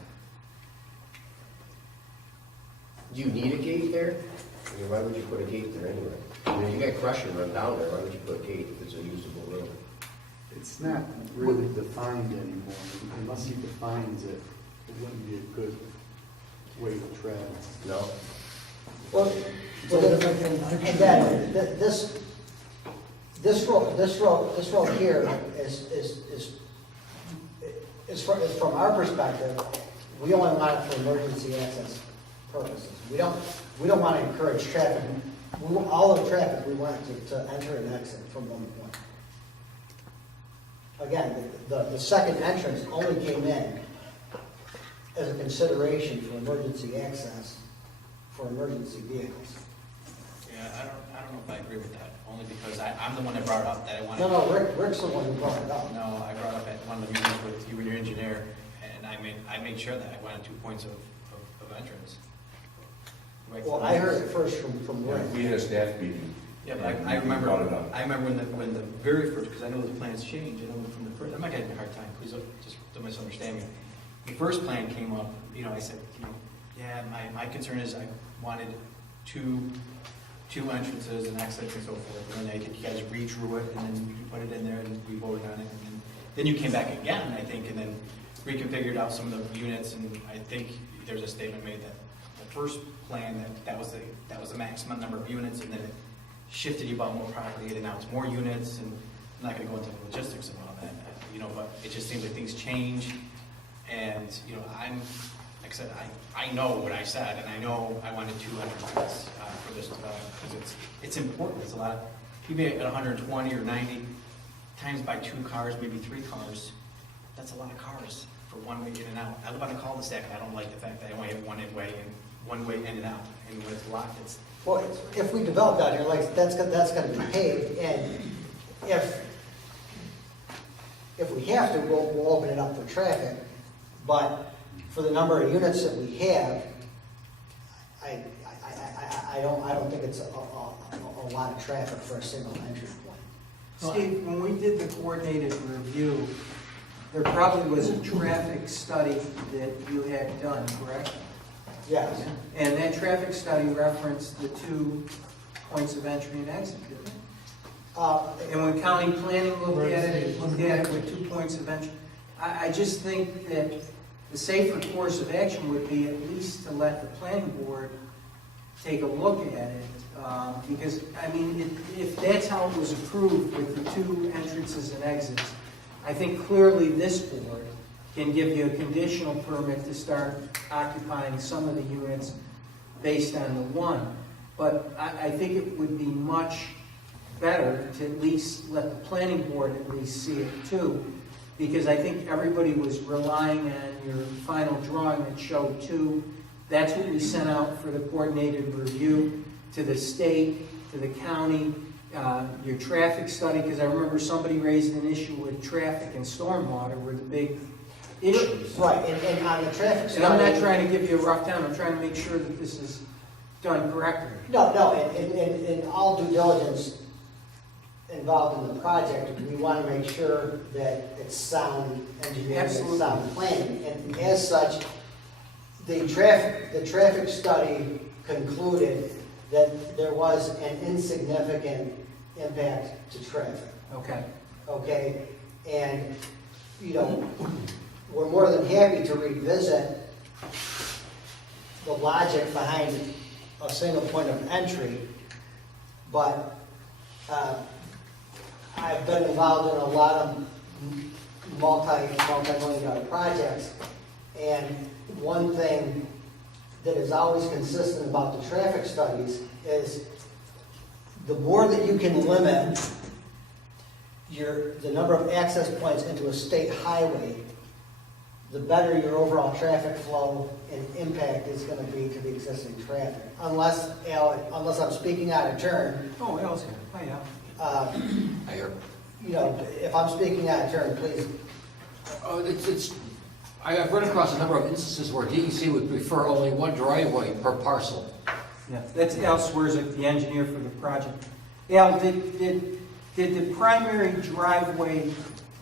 Do you need a gate there? I mean, why would you put a gate there anyway? I mean, if you got crushing run down there, why would you put a gate if it's a usable road? It's not really defined anymore. Unless he defines it, it wouldn't be a good way to travel. No? Well, again, this road here is from our perspective, we only want it for emergency access purposes. We don't want to encourage traffic. All of the traffic, we want to enter and exit from one point. Again, the second entrance only came in as a consideration for emergency access for emergency vehicles. Yeah, I don't know if I agree with that, only because I'm the one that brought up that I wanted. No, Rick's the one who brought it up. No, I brought up at one of the meetings with you and your engineer, and I made sure that I wanted 2 points of entrance. Right. Well, I heard it first from Yeah, Rick. we had a staff meeting. Yeah, but and I we remember, brought it up. I remember when the very first, because I know the plans change, I know from the first, I'm not giving you a hard time, please just don't misunderstand me. The first plan came up, I said, yeah, my concern is I wanted two entrances and exits and so forth, and then I think you guys redrew it, and then you put it in there, and we voted on it, and then you came back again, I think, and then reconfigured out some of the units, and I think there's a statement made that the first plan, that was the maximum number of units, and then it shifted you about more property, and now it's more units, and I'm not gonna go into the logistics of all that, but it just seems like things change, and, like I said, I know what I said, and I know I wanted 2 entrances for this development, because it's important, it's a lot of, people at 120 or 90, times by 2 cars, maybe 3 cars, that's a lot of cars for one way in and out. I live on a cul-de-sac, and I don't like the fact that I only have one way in and out, and when it's locked, it's. Well, if we develop out here, like, that's gonna be paved, and if we have to, we'll open it up for traffic, but for the number of units that we have, I don't think it's a lot of traffic for a single entry point. Steve, when we did the coordinated review, there probably was a traffic study that you had done, correct? Yes. And that traffic study referenced the 2 points of entry and exit, didn't it? And when county planning looked at it with 2 points of entry. I just think that the safer course of action would be at least to let the planning board take a look at it. Because, if that's how it was approved with the 2 entrances and exits, I think clearly this board can give you a conditional permit to start occupying some of the units based on the 1. But I think it would be much better to at least let the planning board at least see it too, because I think everybody was relying on your final drawing that showed 2. That's what we sent out for the coordinated review to the state, to the county, your traffic study, because I remember somebody raised an issue with traffic and stormwater were the big issues. Right, and on the traffic study. And I'm not trying to give you a rough time, I'm trying to make sure that this is done correctly. No, in all due diligence involved in the project, we want to make sure that it's sound engineering and Absolutely. sound planning. And as such, the traffic study concluded that there was an insignificant impact to traffic. Okay. Okay, and, you know, we're more than happy to revisit the logic behind a single point of entry, but I've been involved in a lot of multi-million-dollar projects, and one thing that is always consistent about the traffic studies is the more that you can limit the number of access points into a state highway, the better your overall traffic flow and impact is going to be to the existing traffic. Unless I'm speaking out of turn, Oh, Al's here. Hi, Al. I hear. you know, if I'm speaking out of turn, please. I've run across a number of instances where DEC would prefer only one driveway per parcel. Yeah, that's Al Swerzak, the engineer for the project. Al, did the primary driveway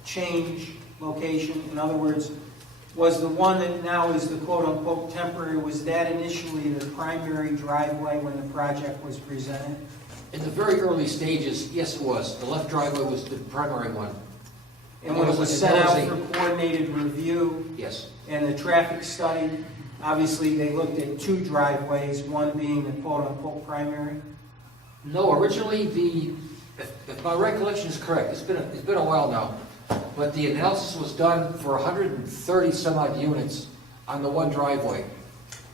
change location? In other words, was the one that now is the quote-unquote temporary, was that initially the primary driveway when the project was presented? In the very early stages, yes, it was. The left driveway was the primary one. And when it was sent out for coordinated review Yes. and the traffic study, obviously they looked at two driveways, one being the quote-unquote primary? No, originally if my recollection is correct, it's been a while now, but the analysis was done for 130 some odd units on the one driveway,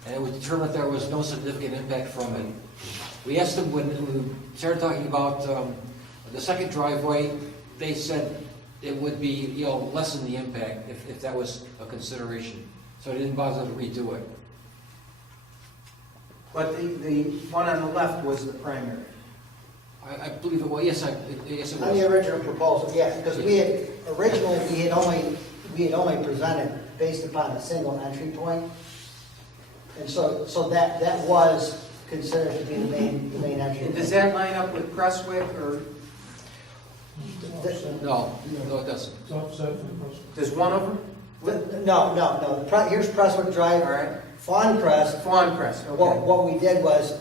and it was determined there was no significant impact from it. We asked them when we started talking about the second driveway, they said it would be, you know, lessen the impact if that was a consideration. So they didn't bother to redo it. But the one on the left was the primary. I believe it was. Yes, it On the was. original proposal, yeah, because we had only presented based upon a single entry point. And so that was considered to be the main entry. And does that line up with Prestwick, or No, it doesn't. It's offset from the first. does one of them? No. Here's Prestwick Drive. All right. Fawn Crest. Fawn Crest, okay. What we did was,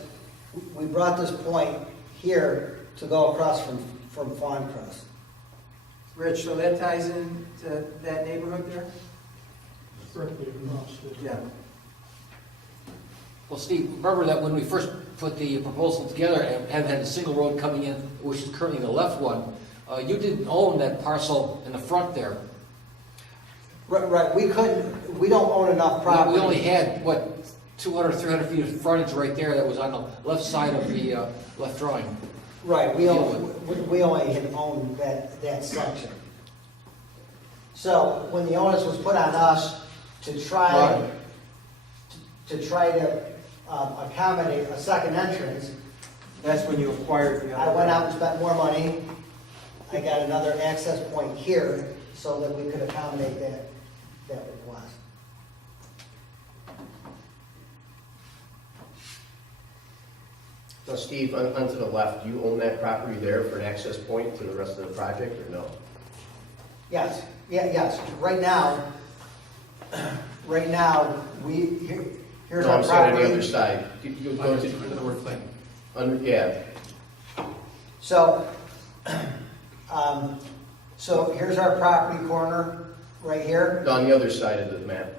we brought this point here to go across from Fawn Crest. Rich, so that ties into that neighborhood there? Directly across. Yeah. Well, Steve, remember that when we first put the proposal together and had a single road coming in, which is currently the left one, you didn't own that parcel in the front there. Right, we don't own enough property. We only had, 200, 300 feet of frontage right there that was on the left side of the left drawing. Right, we only had owned that section. So when the onus was put on us to try to accommodate a second entrance, That's when you acquired the other. I went out and spent more money. I got another access point here so that we could accommodate that request. So Steve, onto the left, do you own that property there for an access point to the rest of the project, or no? Yes, yes. Right now, here's No, our I'm saying on the other property. side. You go to, yeah, So here's our property corner right here. on the other side of the map.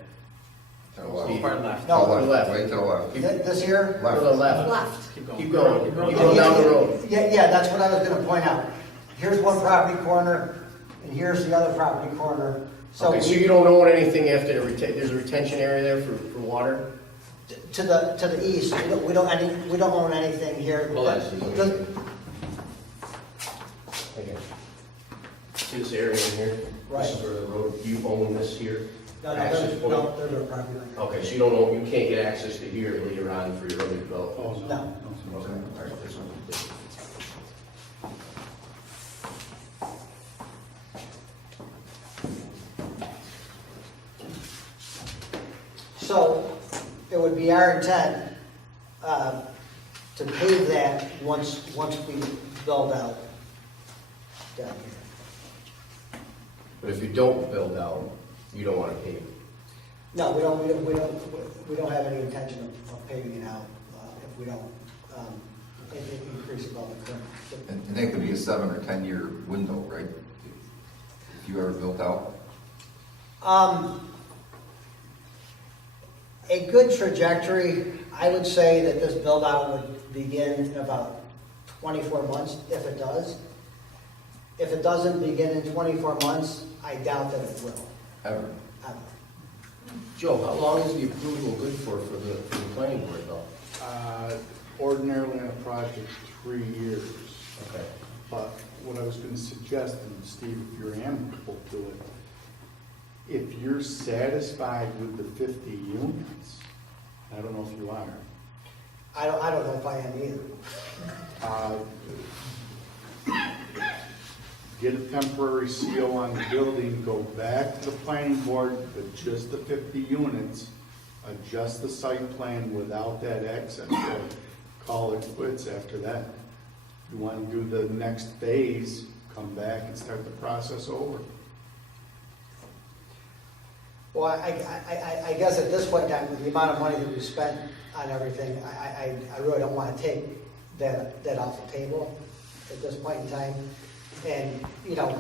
To the left. Steve. left. No, To the left. Right to the left. This here? To the left. Left. Keep going. Keep going down the road. Yeah, that's what I was gonna point out. Here's one property corner, and here's the other property corner. Okay, so you don't own anything after there's a retention area there for water? To the east, we don't own anything here. Hold on. Okay. See this area in here? Right. This is where the road, you own this here? Access point? No, there's no property line. Okay, so you don't own, you can't get access to here later on for your other development? No. Okay, all right, that's something different. So it would be our intent to pave that once we build out down here. But if you don't build out, you don't want to pave it. No, we don't have any intention of paving it out if we don't increase above the current. And that could be a 7 or 10 year window, right? If you ever built out? A good trajectory, I would say that this build out would begin in about 24 months, if it does. If it doesn't begin in 24 months, I doubt that it will. Ever? Ever. Joe, how long is the approval good for the planning board though? Ordinarily on a project, 3 years. Okay. But what I was going to suggest, and Steve, if you're amenable to it, if you're satisfied with the 50 units, I don't know if you are. I don't know if I am either. Get a temporary CO on the building, go back to the planning board with just the 50 units, adjust the site plan without that access road, call it quits after that. You want to do the next phase, come back and start the process over. Well, I guess at this point in time, with the amount of money that we spent on everything, I really don't want to take that off the table at this point in time. And, you know,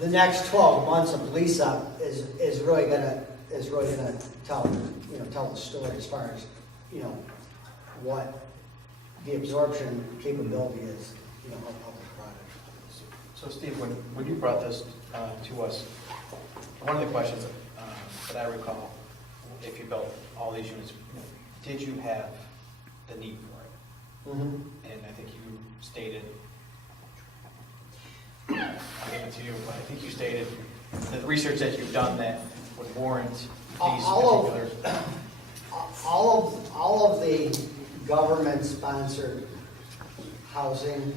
the next 12 months of lease up is really gonna tell the story as far as, you know, what the absorption capability is, you know, of the product. So Steve, when you brought this to us, one of the questions that I recall, if you built all these units, did you have the need for it? Mm-hmm. And I think you stated, I'll give it to you, but I think you stated the research that you've done that would warrant these particular. All of the government-sponsored housing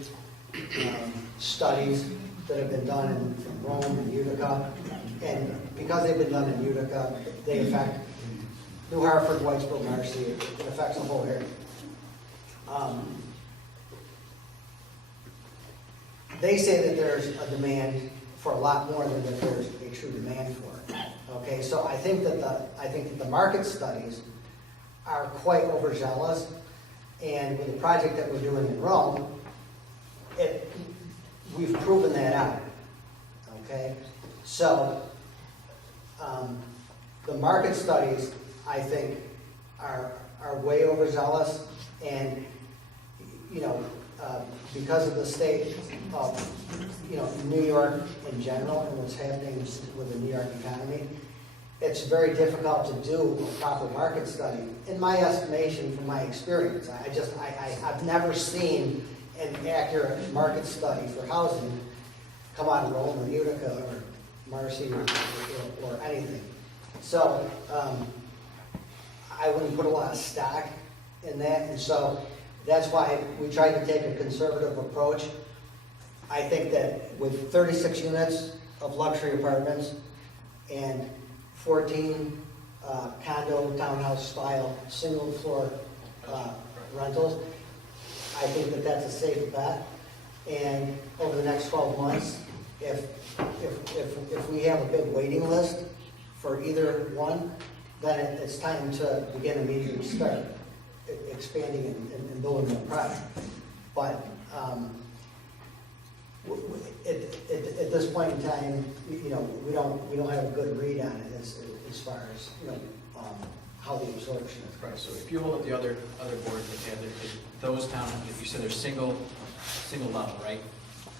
studies that have been done in Rome and Utica, and because they've been done in Utica, they affect New Hartford, Whitesville, Marcy. It affects the whole area. They say that there's a demand for a lot more than that there's a true demand for. Okay, so I think that the market studies are quite overzealous, and with the project that we're doing in Rome, we've proven that out. Okay, so the market studies, I think, are way overzealous, and you know, because of the state of, you know, New York in general and what's happening with the New York economy, it's very difficult to do a proper market study. In my estimation, from my experience, I've never seen an accurate market study for housing come out of Rome or Utica or Marcy or anything. So I wouldn't put a lot of stock in that, and so that's why we tried to take a conservative approach. I think that with 36 units of luxury apartments and 14 condo, townhouse style, single floor rentals, I think that that's a safe bet. And over the next 12 months, if we have a big waiting list for either one, then it's time to begin immediately start expanding and building more product. But at this point in time, you know, we don't have a good read on it as far as, you know, how the absorption is. Right, so if you hold up the other boards that have those towns, you said they're single level, right?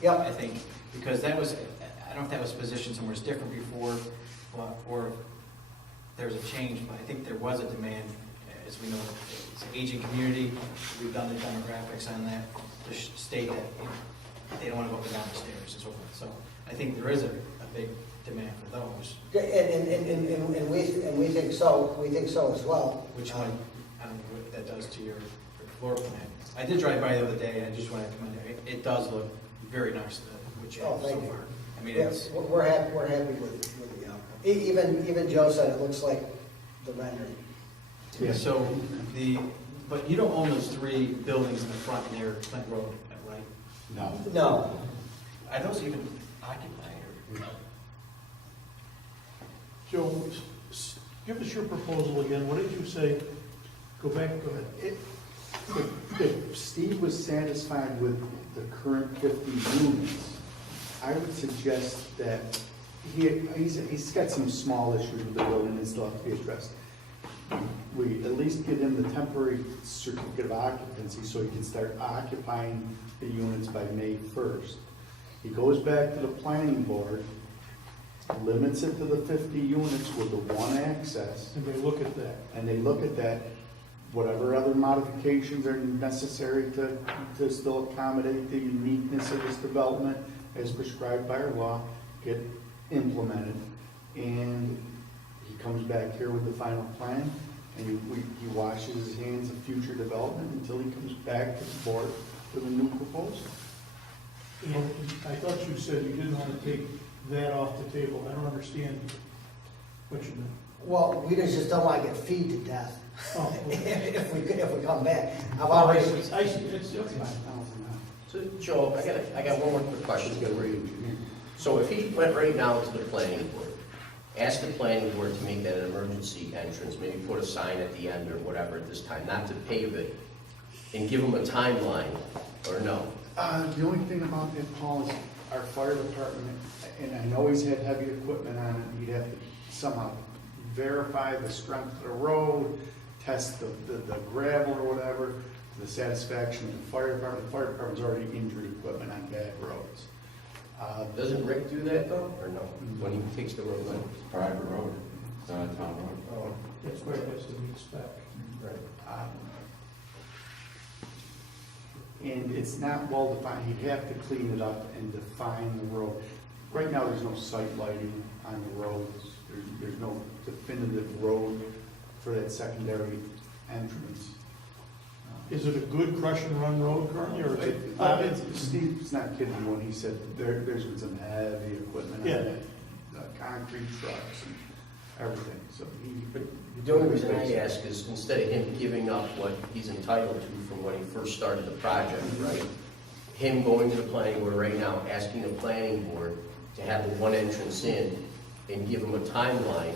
Yep. I think, because that was, I don't know if that was positioned somewhere different before, or there was a change, but I think there was a demand, as we know, it's an aging community, we've done the demographics on that, to state that, you know, they don't want to go up and down the stairs and so forth. So I think there is a big demand for those. And we think so as well. Which one, I don't know what that does to your floor plan. I did drive by the other day, and I just want to commend it. It does look very nice, what you have so thank you. far. I mean, Yeah, it's, we're happy with the outcome. Even Joe said it looks like the rendering. Yeah. So but you don't own those 3 buildings in the front near Clint Road, right? No. No, Are those even occupied or? Joe, give us your proposal again. What did you say? Go back, go ahead. If Steve was satisfied with the current 50 units, I would suggest that he's got some small issues with the building that still have to be addressed. We at least give him the temporary certificate of occupancy so he can start occupying the units by May 1st. He goes back to the planning board, limits it to the 50 units with the one access, And they look at that. and they look at that, whatever other modifications are necessary to still accommodate the uniqueness of this development as prescribed by our law, get implemented. And he comes back here with the final plan, and he washes his hands of future development until he comes back to the board with a new proposal. And I thought you said you didn't want to take that off the table. I don't understand what you meant. well, we just don't want to get feed to death Oh, okay. if we come back. I've already, I see, it's, okay. So, Joe, I got one more quick question for you. So if he went right now to the planning board, asked the planning board to make that an emergency entrance, maybe put a sign at the end or whatever at this time, not to pave it, and give him a timeline, or no? The only thing about that, Paul, is our fire department, and I know he's had heavy equipment on it, he'd have to somehow verify the strength of the road, test the gravel or whatever, to the satisfaction of the fire department. The fire department's already injured equipment on bad roads. Doesn't Rick do that though, or no, when he takes the road in? It's a private road, it's not a town road. Oh, That's why it has to meet spec. right. And it's not well defined, he'd have to clean it up and define the road. Right now, there's no sight lighting on the roads, there's no definitive road for that secondary entrance. Is it a good crush and run road currently, or is it? Steve's not kidding when he said there's been some heavy equipment on Yeah. it, concrete trucks and everything, so he. But the only reason I ask is instead of him giving up what he's entitled to from when he first started the project, right? Him going to the planning board right now, asking the planning board to have the one entrance in and give him a timeline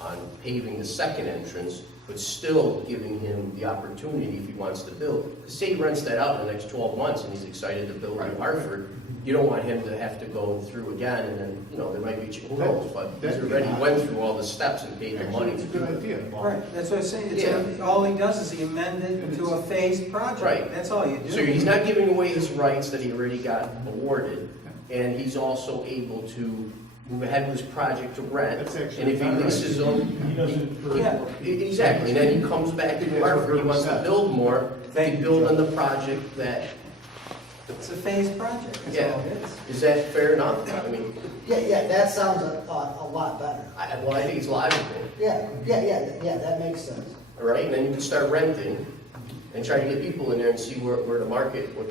on paving the second entrance, but still giving him the opportunity if he wants to build. Say he rents that out in the next 12 months and he's excited to build in Hartford, you don't want him to have to go through again and then, there might be, who knows, but he's already went through all the steps and paid the money. It's a good idea. Right, that's what I'm saying, Yeah. all he does is he amend it to a phased project. Right. That's all you do. So he's not giving away his rights that he already got awarded, and he's also able to move ahead with his project to rent. That's actually And if he not right. leases them, He doesn't. Yeah. exactly, and then he comes back to Hartford, he wants to build more, they build on the project that, It's a phased project, that's Yeah. all it is. is that fair enough? I mean, yeah, that sounds a lot better. I think it's logical, Yeah, that makes sense. all right? And then you can start renting and try to get people in there and see what the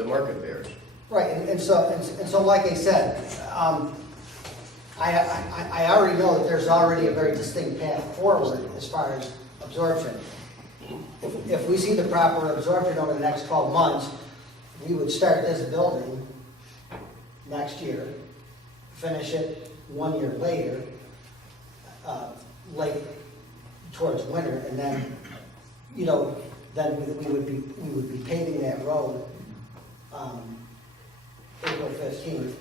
market bears. Right, and so like I said, I already know that there's already a very distinct path forward as far as absorption. If we see the proper absorption over the next 12 months, we would start this building next year, finish it 1 year later, late towards winter, and then, then we would be paving that road, April 15th,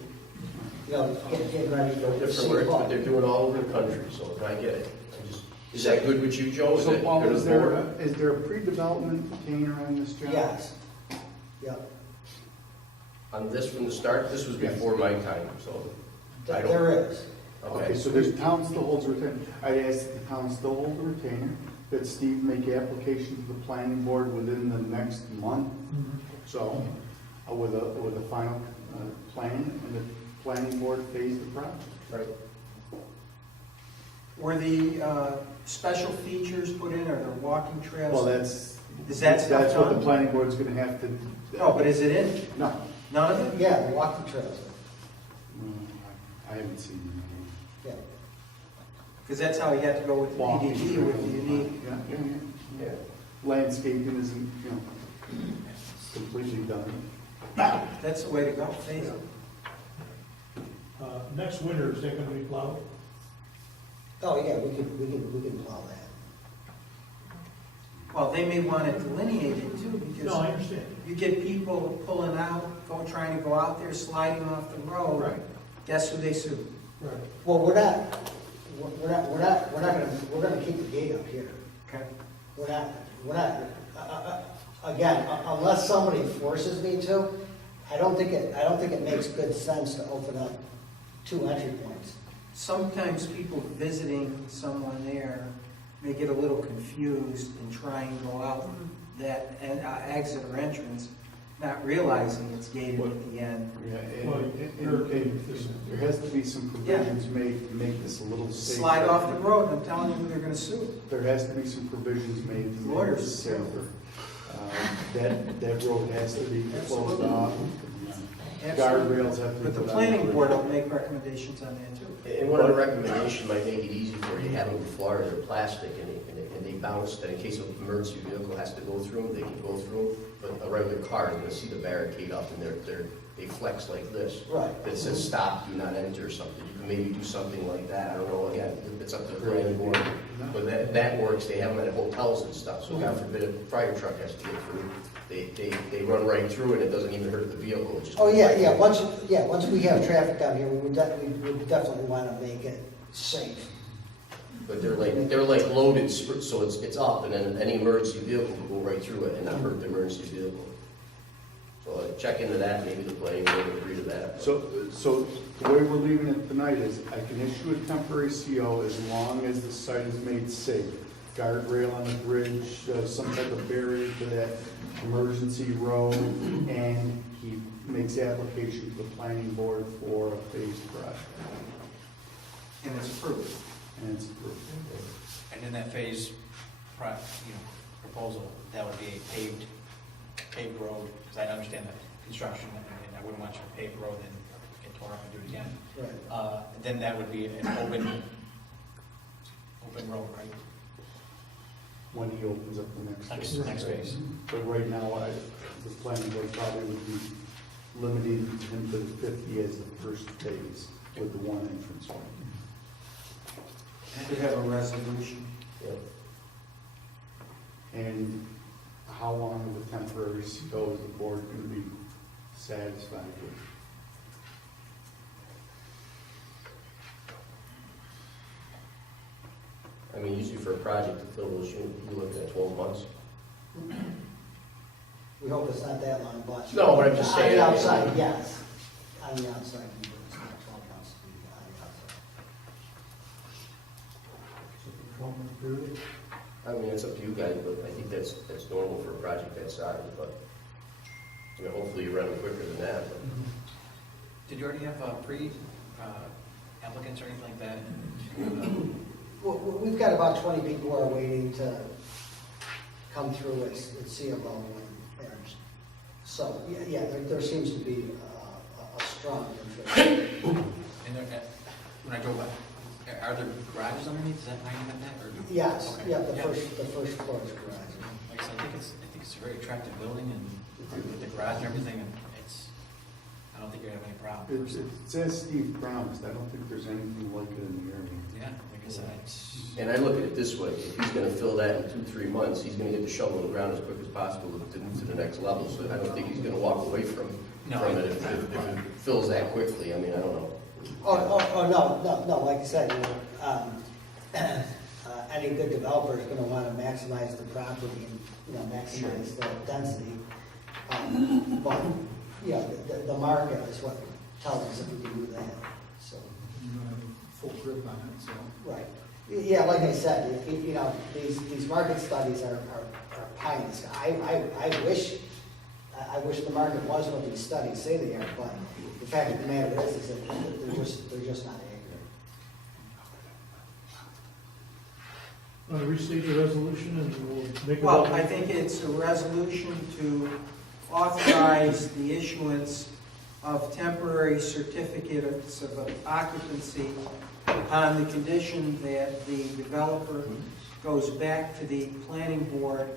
get ready to Different see words, but what. they're doing all over the country, so I get it. Is that good with you, Joe? Is So that Paul, good is with the board? there a pre-development container on this job? Yes, yep, On this from the start, this was before my time, so I don't. there is. Okay, so there's, town still holds a retainer. I asked that the town still hold a retainer, that Steve make application to the planning board within the next month, so, with a final plan, and the planning board phase the project. Right. Were the special features put in, or the walking trails? Well, that's Is that what stuff the done? planning board's gonna have to. No, but is it in? No. None of it? Yeah, the walking trails, I haven't seen yeah. Because that's how you have to go with the PDD, with the unique. Yeah. Landscaping isn't, completely done. That's the way to go, phase it. Next winter, is that gonna be plowed? Oh, yeah, we can plow that. Well, they may want it delineated too, No, I because understand. you get people pulling out, trying to go out there, sliding off the road. Right. Guess who they sue? Right. Well, we're gonna keep the gate up here. Okay. We're not, again, unless somebody forces me to, I don't think it makes good sense to open up 2 entry points. Sometimes people visiting someone there may get a little confused and try and go out that exit or entrance, not realizing it's gated at the end. Yeah, Well, there has to be some provisions made to make this a little safer. Slide off the road, I'm telling you who they're gonna sue. There has to be some provisions made to make Lawyers. this safer. That road has to be closed off. Guardrails have to be But the put on. planning board will make recommendations on that too. And one of the recommendations might make it easy for you, having the floors are plastic and they bounce, that in case an emergency vehicle has to go through them, they can go through them. But a regular car is gonna see the barricade up and they flex like this. Right. That says stop, do not enter or something. You can maybe do something like that, I don't know, again, it's up to the planning board. But that works, they have them at hotels and stuff, so God forbid a fire truck has to get through. They run right through it, it doesn't even hurt the vehicle. It just Oh, goes yeah, right yeah, through. once we have traffic down here, we would definitely want to make it safe. But they're like loaded, so it's up, and then any emergency vehicle can go right through it and not hurt the emergency vehicle. So check into that, maybe the planning board will agree to that. So the way we're leaving it tonight is I can issue a temporary CO as long as the site is made safe. Guardrail on the bridge, some type of barrier to that emergency road, and he makes application to the planning board for a phased project. And it's approved. And it's approved. And in that phase, proposal, that would be a paved road, because I understand the construction, and I wouldn't want you to pave road and get torn up and do it again. Right. Then that would be an open road, right? When he opens up the Next phase. But right now, the planning board probably would be limiting him to the 50 as the first phase with the one entrance way. We have a resolution. Yeah. And how long of a temporary CO is the board going to be satisfied with? I mean, usually for a project to fill those, you're looking at 12 months. We hope it's not that long, but. No, but I'm just saying, On I the mean- outside, yes. On the outside, it's not 12 months to be on the outside. I mean, it's up to you guys, but I think that's normal for a project that size, but, hopefully you run it quicker than that, but. Did you already have applicants or anything like that? Well, we've got about 20 people who are waiting to come through at CMO and so, yeah, there seems to be a strong interest. And when I drove by, are there garages underneath? Is that how you meant that? Or? Yes, Okay. yeah, the first floor is garage. Like I said, I think it's a very attractive building, and with the garage and everything, and I don't think you're gonna have any problem. It's as Steve promised, I don't think there's anything like it in the area. Yeah, like I said, And I look at it this way, if he's gonna fill that in 2-3 months, he's gonna get the shovel in the ground as quick as possible to move to the next level, so I don't think he's gonna walk away from it if it fills that quickly, I mean, I don't know. No, like I said, any good developer is gonna wanna maximize the property and, maximize the density. But, the market is what tells us if we can do that, so. Full grip on it, so. Right. Yeah, like I said, these market studies are pie in the sky. I wish the market was what these studies say they are, but the fact of the matter is that they're just not accurate. Want to restate the resolution and we'll make a Well, vote? I think it's a resolution to authorize the issuance of temporary certificates of occupancy on the condition that the developer goes back to the planning board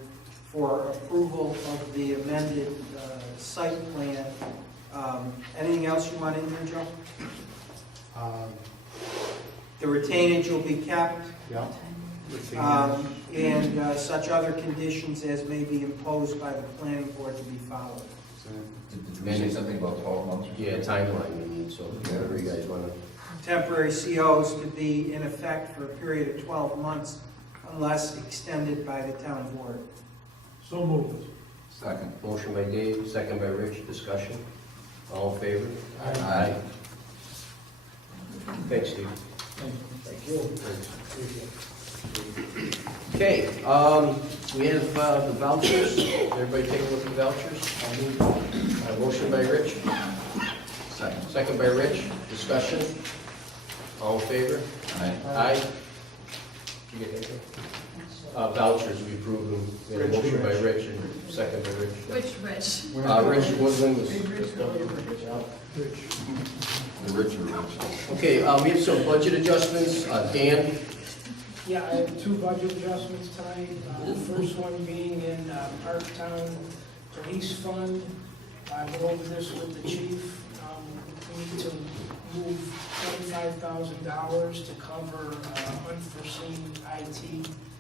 for approval of the amended site plan. Anything else you want in there, Joe? The retainage will be kept, Yeah. and such other conditions as may be imposed by the planning board to be followed. Did we say something about 12 months? or Yeah, something? timeline we need, so whatever you guys want to. Temporary COs to be in effect for a period of 12 months unless extended by the town board. So moved. Second. Motion by Dave, second by Rich, discussion. All in favor? Aye. Thanks, Steve. Thank you. Okay, we have the vouchers. Everybody take a look at the vouchers. Motion by Rich, Second. second by Rich, discussion. All in favor? Aye. Aye. Did you get that? Vouchers, we approved them. We had a motion by Rich and second by Rich. Which Rich? Rich Woodland was. Rich. The richer rich. Okay, we have some budget adjustments. Dan? Yeah, I have two budget adjustments tonight. The first one being in Parktown Police Fund. I went over this with the chief. We need to move $25,000 to cover unforeseen IT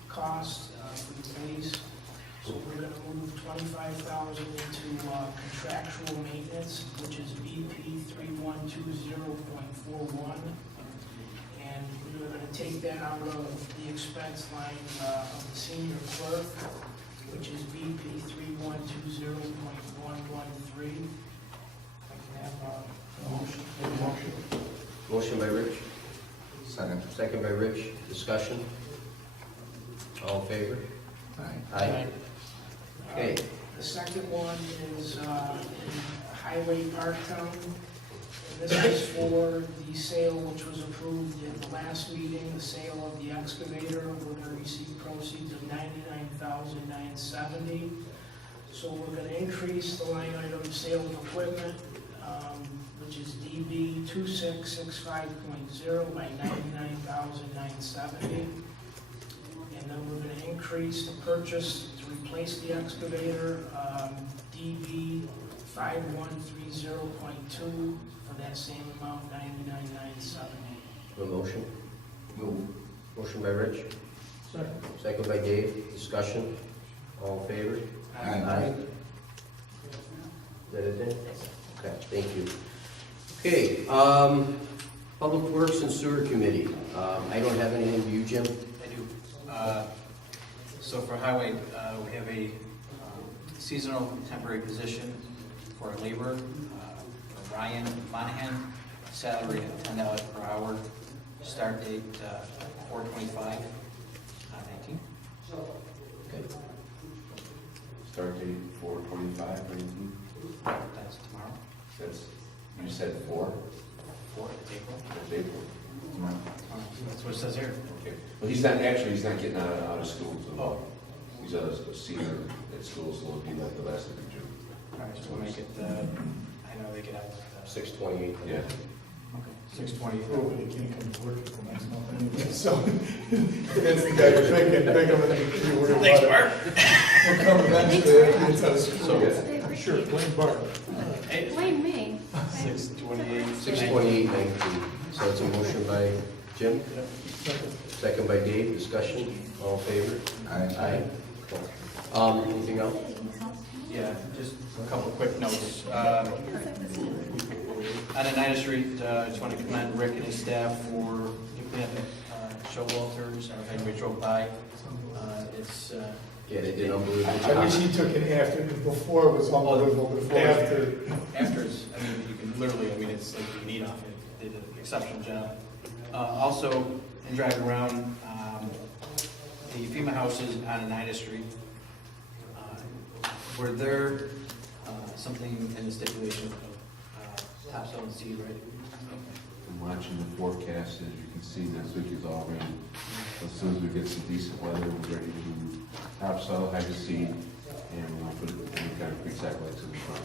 costs for the police. So we're going to move $25,000 into contractual maintenance, which is BP 3120.41. And we're going to take that out of the expense line of the senior clerk, which is BP 3120.113. I can have a motion. Motion by Rich, Second. second by Rich, discussion. All in favor? Aye. Okay, The second one is Highway Parktown. And this is for the sale which was approved at the last meeting, the sale of the excavator. We're going to receive proceeds of $99,970. So we're going to increase the line item sale of equipment, which is DB 2665.0 by $99,970. And then we're going to increase the purchase to replace the excavator, DB 5130.2 for that same amount, $99,970. a motion. Move. Motion by Rich, Second. second by Dave, discussion. All in favor? Aye. Is that it then? Okay, thank you. Okay, Public Works and Sewer Committee. I don't have anything to you, Jim. I do. So for highway, we have a seasonal temporary position for a laborer, Ryan Monahan, salary at $10 per hour, start date 4/25/19. Okay. Start date 4/25/19. That's tomorrow. That's, you said 4? 4th of April. That's April. That's what it says here. Okay. Well, he's not getting out of school until, he's a senior at school, so it'll be like the last of June. All right, so we'll make it, I know they get out. 6/28. Yeah. Okay, 6/20. Oh, but he can't come to work until next month anyway, so that's the guy you're thinking, big of an, you worry about it. He'll come eventually after he gets out of school. Sure, blame Bart. Blame me. 6/28. 6/28/19. So it's a motion by Jim, second by Dave, discussion. All in favor? Aye. Anything else? Yeah, just a couple quick notes. On Oneida Street, I just want to commend Rick and his staff for keeping up show walters. I don't know if anybody drove by. It's, Yeah, they did unbelievable I wish job. he took it after, because before it was unbelievable, but after. after, it's, I mean, you can literally, I mean, it's like you can eat off it. They did an exceptional job. Also, in driving around, the FEMA houses on Oneida Street, were there something in the stipulation of topsoil and seed, right? I'm watching the forecast, as you can see, next week is all rain. As soon as we get some decent weather, we're ready to do topsoil, hydroseed, and we'll put any kind of pre-satellites in the front.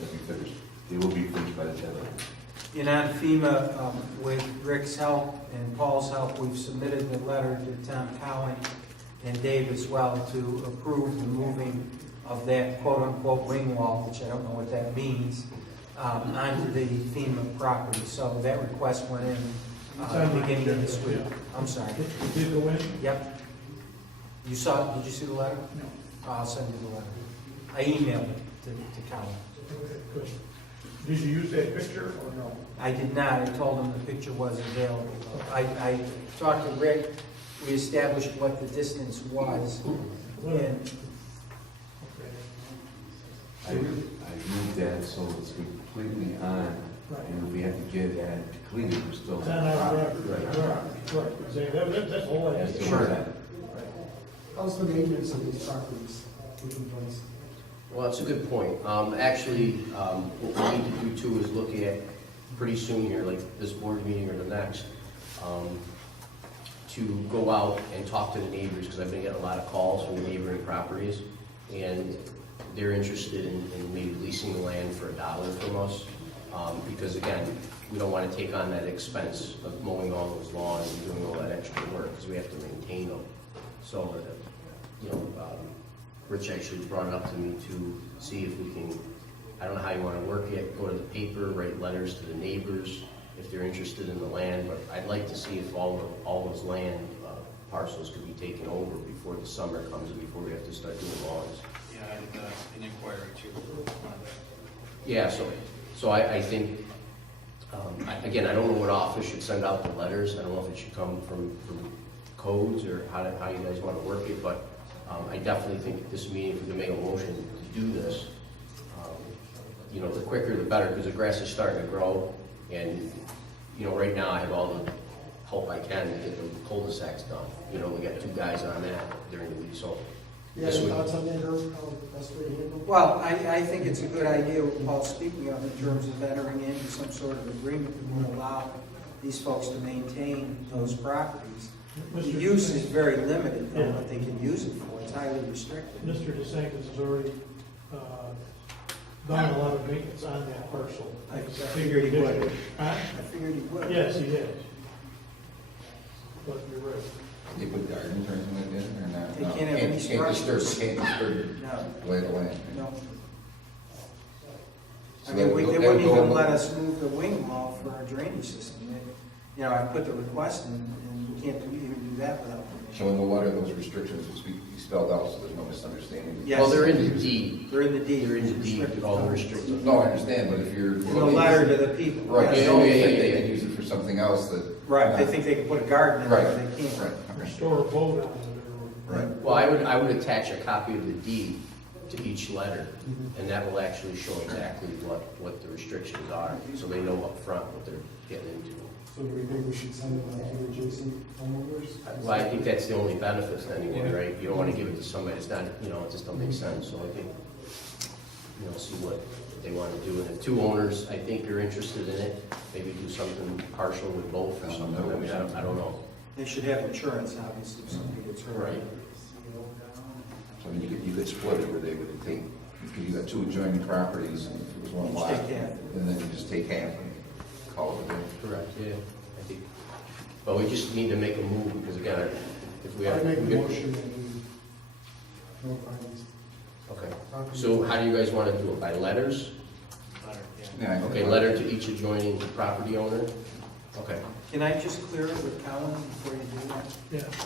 They'll be finished. They will be finished by the deadline. And on FEMA, with Rick's help and Paul's help, we've submitted the letter to Tom Cowan and Dave as well to approve the moving of that quote-unquote wing wall, which I don't know what that means, onto the FEMA property. So that request went in beginning of this week. I'm sorry. It did go in? Yep. You saw it? Did you see the letter? No. I'll send you the letter. I emailed it to Cowan. Okay, good. Did you use that picture or no? I did not. I told him the picture was available. I talked to Rick. We established what the distance was. And I moved that so it's completely on, and if we have to get that completed, we're still. It's on our record. Right, exactly. That's all I asked. Sure. How's the maintenance of these properties taking place? Well, that's a good point. Actually, what we need to do too is look at pretty soon here, like this board meeting or the next, to go out and talk to the neighbors, because I've been getting a lot of calls from the neighboring properties, and they're interested in maybe leasing the land for $1 from us, because again, we don't want to take on that expense of mowing all those lawns and doing all that extra work, because we have to maintain them. So, Rich actually brought it up to me to see if we can, I don't know how you want to work it, go to the paper, write letters to the neighbors if they're interested in the land, but I'd like to see if all those land parcels could be taken over before the summer comes and before we have to start doing lawns. Yeah, an inquiry too. Yeah, so I think, again, I don't know what office should send out the letters. I don't know if it should come from codes or how you guys want to work it, but I definitely think at this meeting, if we can make a motion to do this, the quicker the better, because the grass is starting to grow, and, right now I have all the help I can to get the cul-de-sacs done. We got 2 guys on that during the week, so. You have any thoughts on that, Herb, how best way to handle it? Well, I think it's a good idea what Paul's speaking of in terms of entering into some sort of agreement that would allow these folks to maintain those properties. The use is very limited on what they can use it for. It's highly restricted. Mr. DeSantis has already done a lot of maintenance on that parcel. I figured he would. Huh? I figured he would. Yes, he has. But you're right. They put gardens or anything like that, or not? They No, can't have any structures. Can't disturb No, lay the land. no. So I mean, that they would go- wouldn't that would go even in- let us move the wing wall for our drainage system. I put the request in, and we can't even do that without permission. So in the letter, those restrictions will be spelled out, so there's no misunderstanding. Yes. Well, they're in the deed. They're in the deed. They're in the deed, all the restricted. No, I understand, but if you're. In the letter to the people. Right, Yes. they don't Yeah, think yeah, they yeah. can use it for something else that. Right, they think they can put a garden in Right, there, they can't. right, Or okay. store a boat on it or. Right. Well, I would attach a copy of the deed to each letter, and that will actually show exactly what the restrictions are, so they know up front what they're getting into. So do we think we should send it out to adjacent homeowners? Well, I think that's the only benefit to anyone, right? You don't want to give it to somebody, it's not, it just don't make sense, so I think, see what they want to do. And if 2 owners, I think, are interested in it, maybe do something partial with both or something, I mean, I don't know. They should have insurance, obviously, if somebody gets hurt. Right. So you could split it where they would take, because you got 2 adjoining properties, and if it was one Each lot, take half. and then you just take half and call it a day. Correct, yeah, I think, but we just need to make a move, because again, if we have. I make a we get- motion that we notify these. Okay, so how do you guys want to do it, by letters? Letter, yeah. Yeah, I think- Okay, letter to each adjoining property owner? Okay. Can I just clear it with Colin before you do that? Yeah.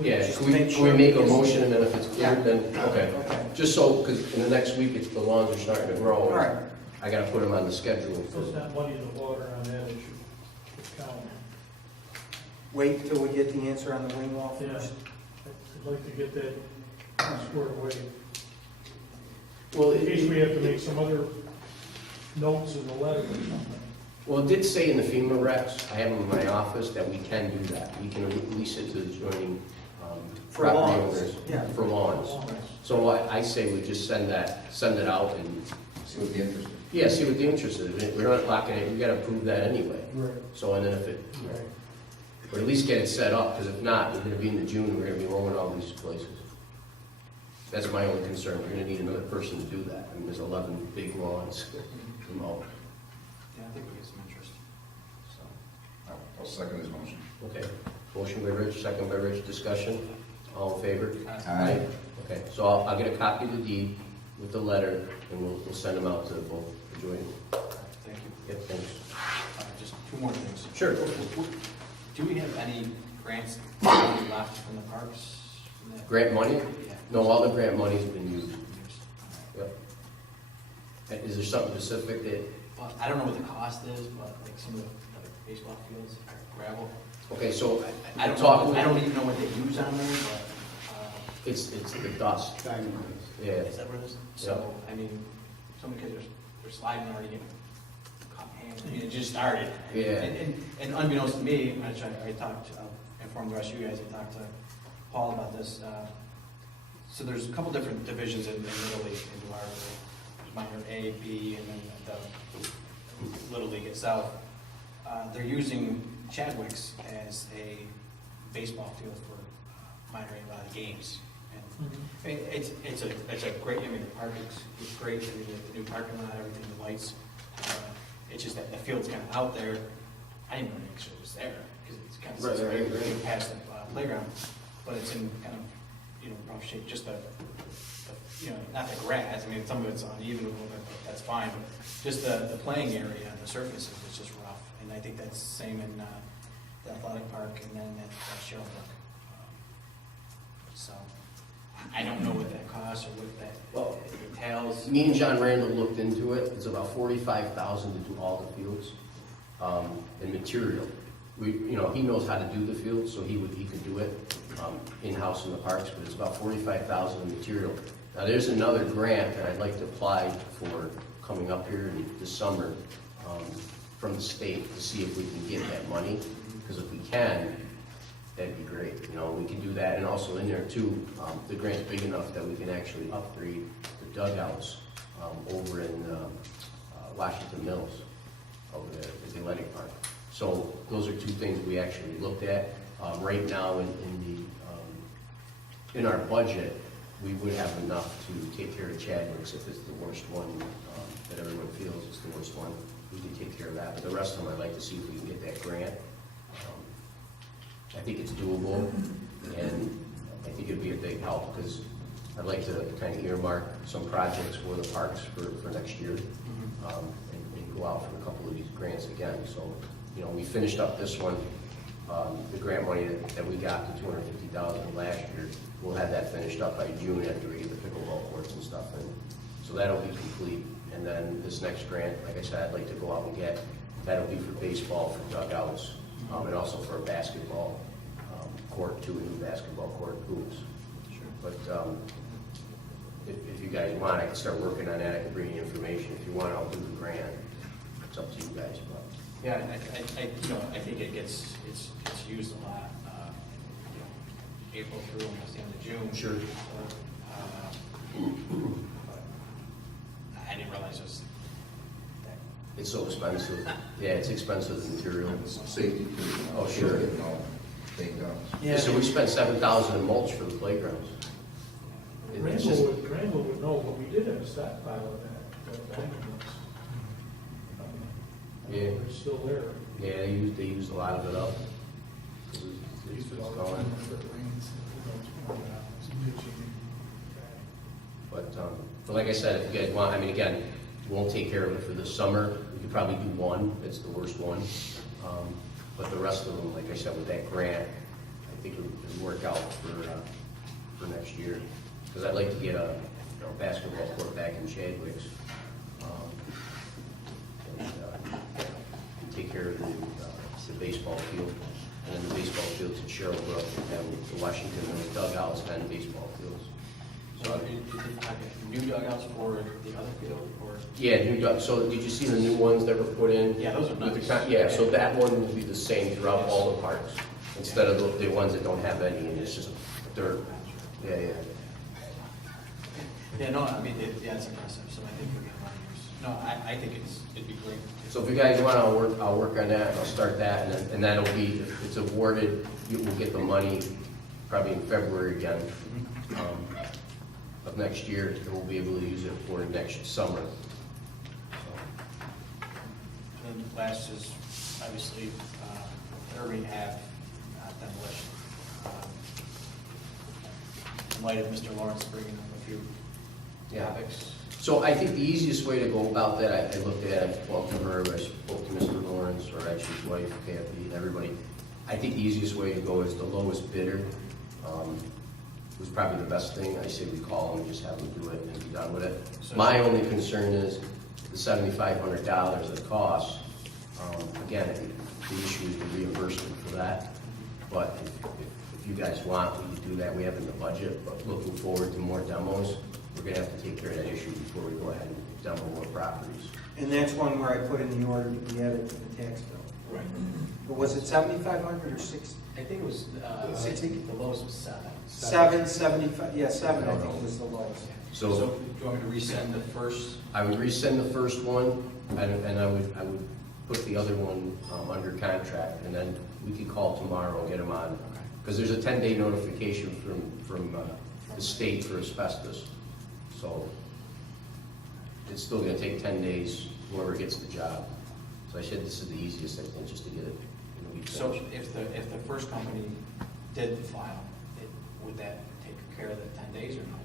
Yeah, Just can we make can sure we make a it's- motion, and then if it's cleared, then, okay. Okay. Just so, because in the next week, the lawns are starting to grow. All right. I gotta put them on the schedule. So it's not muddy the water on that issue. It's counting. Wait till we get the answer on the wing wall Yeah. first. I'd like to get that squared away. Well, In case we have to make some other notes in the letter or something. Well, it did say in the FEMA recs, I have them in my office, that we can do that. We can lease it to the adjoining For property lawns, owners. yeah. For lawns. So I say we just send it out and, See what the interest is. yeah, see what the interest is. We're not locking it, we gotta prove that anyway. Right. So, and then if it, or at least get it set up, because if not, we're gonna be in the June, we're gonna be rolling all these places. That's my only concern, we're gonna need another person to do that. I mean, there's 11 big lawns to mow. Yeah, I think we get some interest. I'll second his motion. Okay, motion by Rich, second by Rich, discussion, all in favor? Aye. Okay, so I'll get a copy of the deed with the letter, and we'll send them out to both adjoining. Thank you. Yep, thanks. Just two more things. Sure. Do we have any grants left from the parks? From that? Grant money? Yeah. No, all the grant money's been used. Yep. Is there something specific that, Well, I don't know what the cost is, but like some of the other baseball fields, gravel. okay, so, I don't talk, know, I don't even know what they use on there, but, it's the dust. Diamond. Yeah. is that where it is? So, I mean, some of the kids are sliding already getting caught hands. I mean, it just started. Yeah. And unbeknownst to me, which I talked, informed the rest of you guys, I talked to Paul about this. So there's a couple different divisions in Little League in Dewar. There's minor A, B, and then the Little League itself. They're using Chadwick's as a baseball field for minor A, a lot of games. And I mean, it's a great, I mean, the park is great, I mean, the new parking lot, everything, the lights. It's just that the field's kind of out there. I didn't really make sure it was there, because it's kind of right past the playground, but it's in kind of, rough shape, just the not the grass, I mean, some of it's uneven a little bit, but that's fine, but just the playing area and the surfaces is just rough, and I think that's the same in the athletic park and then at Sherrillbrook. So, I don't know what that costs or what that entails. Me and John Randall looked into it, it's about $45,000 to do all the fields, and material. He knows how to do the field, so he could do it in-house in the parks, but it's about $45,000 in material. Now, there's another grant that I'd like to apply for coming up here this summer from the state to see if we can get that money, because if we can, that'd be great. We can do that, and also in there too, the grant's big enough that we can actually upgrade the dugouts over in Washington Mills, over there at the athletic park. So those are two things we actually looked at. Right now in our budget, we would have enough to take care of Chadwick's if it's the worst one that everyone feels is the worst one. We can take care of that, but the rest of them, I'd like to see if we can get that grant. I think it's doable, and I think it'd be a big help, because I'd like to kind of earmark some projects for the parks for next year, and go out for a couple of these grants again. So, we finished up this one, the grant money that we got, the $250,000 last year. We'll have that finished up by June after we get the pickleball courts and stuff, and so that'll be complete. And then this next grant, like I said, I'd like to go out and get, that'll be for baseball, for dugouts, and also for a basketball court, too, a new basketball court, hoops. Sure. But if you guys want, I can start working on that. I can bring you information. If you want, I'll do the grant. It's up to you guys. But Yeah, I think it's used a lot, April through almost the end of June. Sure. I didn't realize it was that. it's so expensive. Yeah, it's expensive material. Safety. Oh, sure. Getting all cleaned up. Yeah, so we spent $7,000 in mulch for the playgrounds. It's just, Randall would know, but we did have a stockpile of that diamond mix. Yeah. It's still there. yeah, they used a lot of it up. It's gone. But like I said, if you guys want, I mean, again, we won't take care of it for this summer. We could probably do one. It's the worst one. But the rest of them, like I said, with that grant, I think it would work out for next year. Because I'd like to get a basketball court back in Chadwick's. And take care of the baseball field. And then the baseball fields in Sherrillbrook, and the Washington dugouts and baseball fields. So you did like new dugouts for the other field, or? Yeah, new dug. So did you see the new ones that were put in? Yeah, those are With the nice. yeah, so that one will be the same throughout all the parks, instead of the ones that don't have any, and it's just dirt. Yeah, yeah. Yeah, no, I mean, it's impressive, so I think we'll get a lot of years. No, I think it'd be great. So if you guys want, I'll work on that, and I'll start that, and that'll be, if it's awarded, you will get the money probably in February again of next year, and we'll be able to use it for next summer. And then last is obviously Irving Ave demolition. In light of Mr. Lawrence bringing up a few topics. So I think the easiest way to go about that, I looked at it, talked to her, I spoke to Mr. Lawrence, or actually his wife, Kathy, everybody. I think the easiest way to go is the lowest bidder. Was probably the best thing. I say we call them, just have them do it and be done with it. My only concern is the $7,500 it costs. Again, the issue is the reimbursement for that. But if you guys want, we can do that. We have it in the budget, but looking forward to more demos. We're gonna have to take care of that issue before we go ahead and demo more properties. And that's one where I put in the order to be added to the tax bill. Right. But was it 7,500 or 6? I think it was, I think the lowest was 7. 775, yeah, 7 I think was the lowest. So do you want me to resend the first? I would resend the first one, and I would put the other one under contract, and then we could call tomorrow and get them on. Because there's a 10-day notification from the state for asbestos. So it's still gonna take 10 days, whoever gets the job. So I said this is the easiest, I think, just to get it in a week. So if the first company did file, would that take care of the 10 days or no?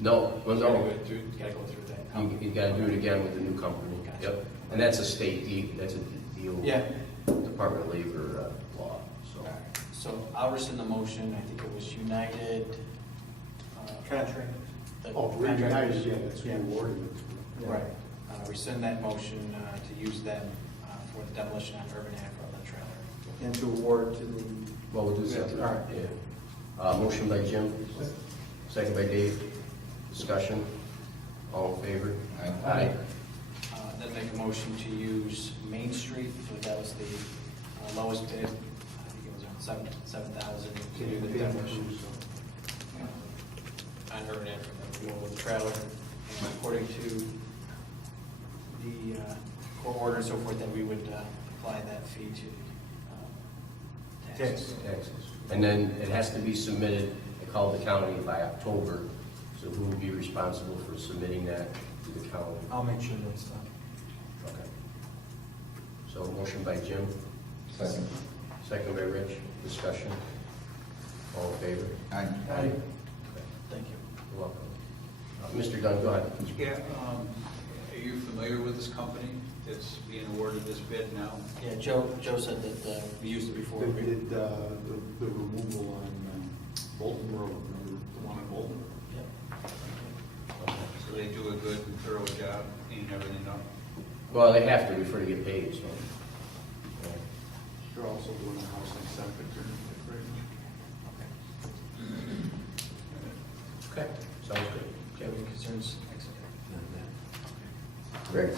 No, well, no. You gotta go through that company. You gotta do it again with the new company. Gotcha. Yep. And that's a state, that's a deal. Yeah. Department of Labor law, so. All right. So I'll rescind the motion. I think it was United. Contract. Oh, we're United, yeah, that's who awarded it. Right. Rescind that motion to use them for the demolition on Urban Ave for the trailer. And to award to the, Well, we'll do separate. All right. Yeah. Motion by Jim, second by Dave. Discussion. All in favor? Aye. Then make a motion to use Main Street, that was the lowest bid. I think it was around 7,000 to do the demolition. On Urban Ave for the trailer. And according to the court order and so forth, that we would apply that fee to the taxes. Taxes. And then it has to be submitted, I called the county by October, so who will be responsible for submitting that to the county? I'll make sure that's done. Okay. So motion by Jim, Second. second by Rich, discussion. All in favor? Aye. Aye. Thank you. You're welcome. Mr. Dunn, go ahead. Yeah, are you familiar with this company that's being awarded this bid now? Yeah, Joe said that we used it before. They did the removal on Bolton Road, remember the one on Bolton? So they do a good and thorough job cleaning everything up? Well, they have to before they get paid, so. Yeah. They're also doing a house on Septic. Okay, sounds good. Do you have any concerns? Great.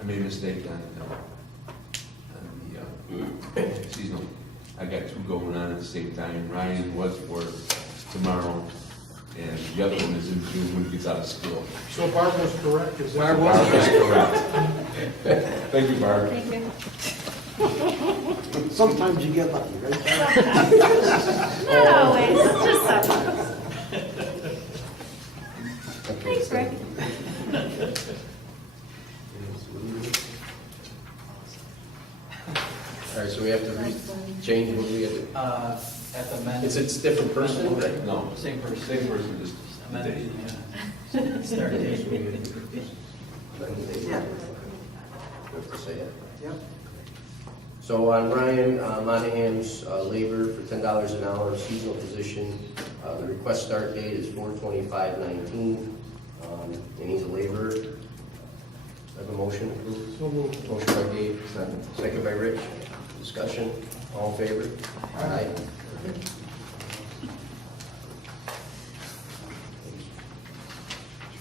I made a mistake on the seasonal. I got two going on at the same time. Ryan was for tomorrow, and the other one is in June when he gets out of school. So Barb was correct, is that? Barb was correct. Thank you, Barb. Thank you. Sometimes you get lucky, right? Not always, just sometimes. Thanks, Rick. All right, so we have to change what we have to, At the amendment. it's a different person, right? No, Same person. same person, just the day. Amendment, start date. Yeah. Good to say it. Yep. So on Ryan Monahan's labor for $10 an hour, seasonal position, the request start date is 4/25/19, and he's a laborer. Have a motion approved? So moved. Motion by Dave, second by Rich. Discussion, all in favor? Aye.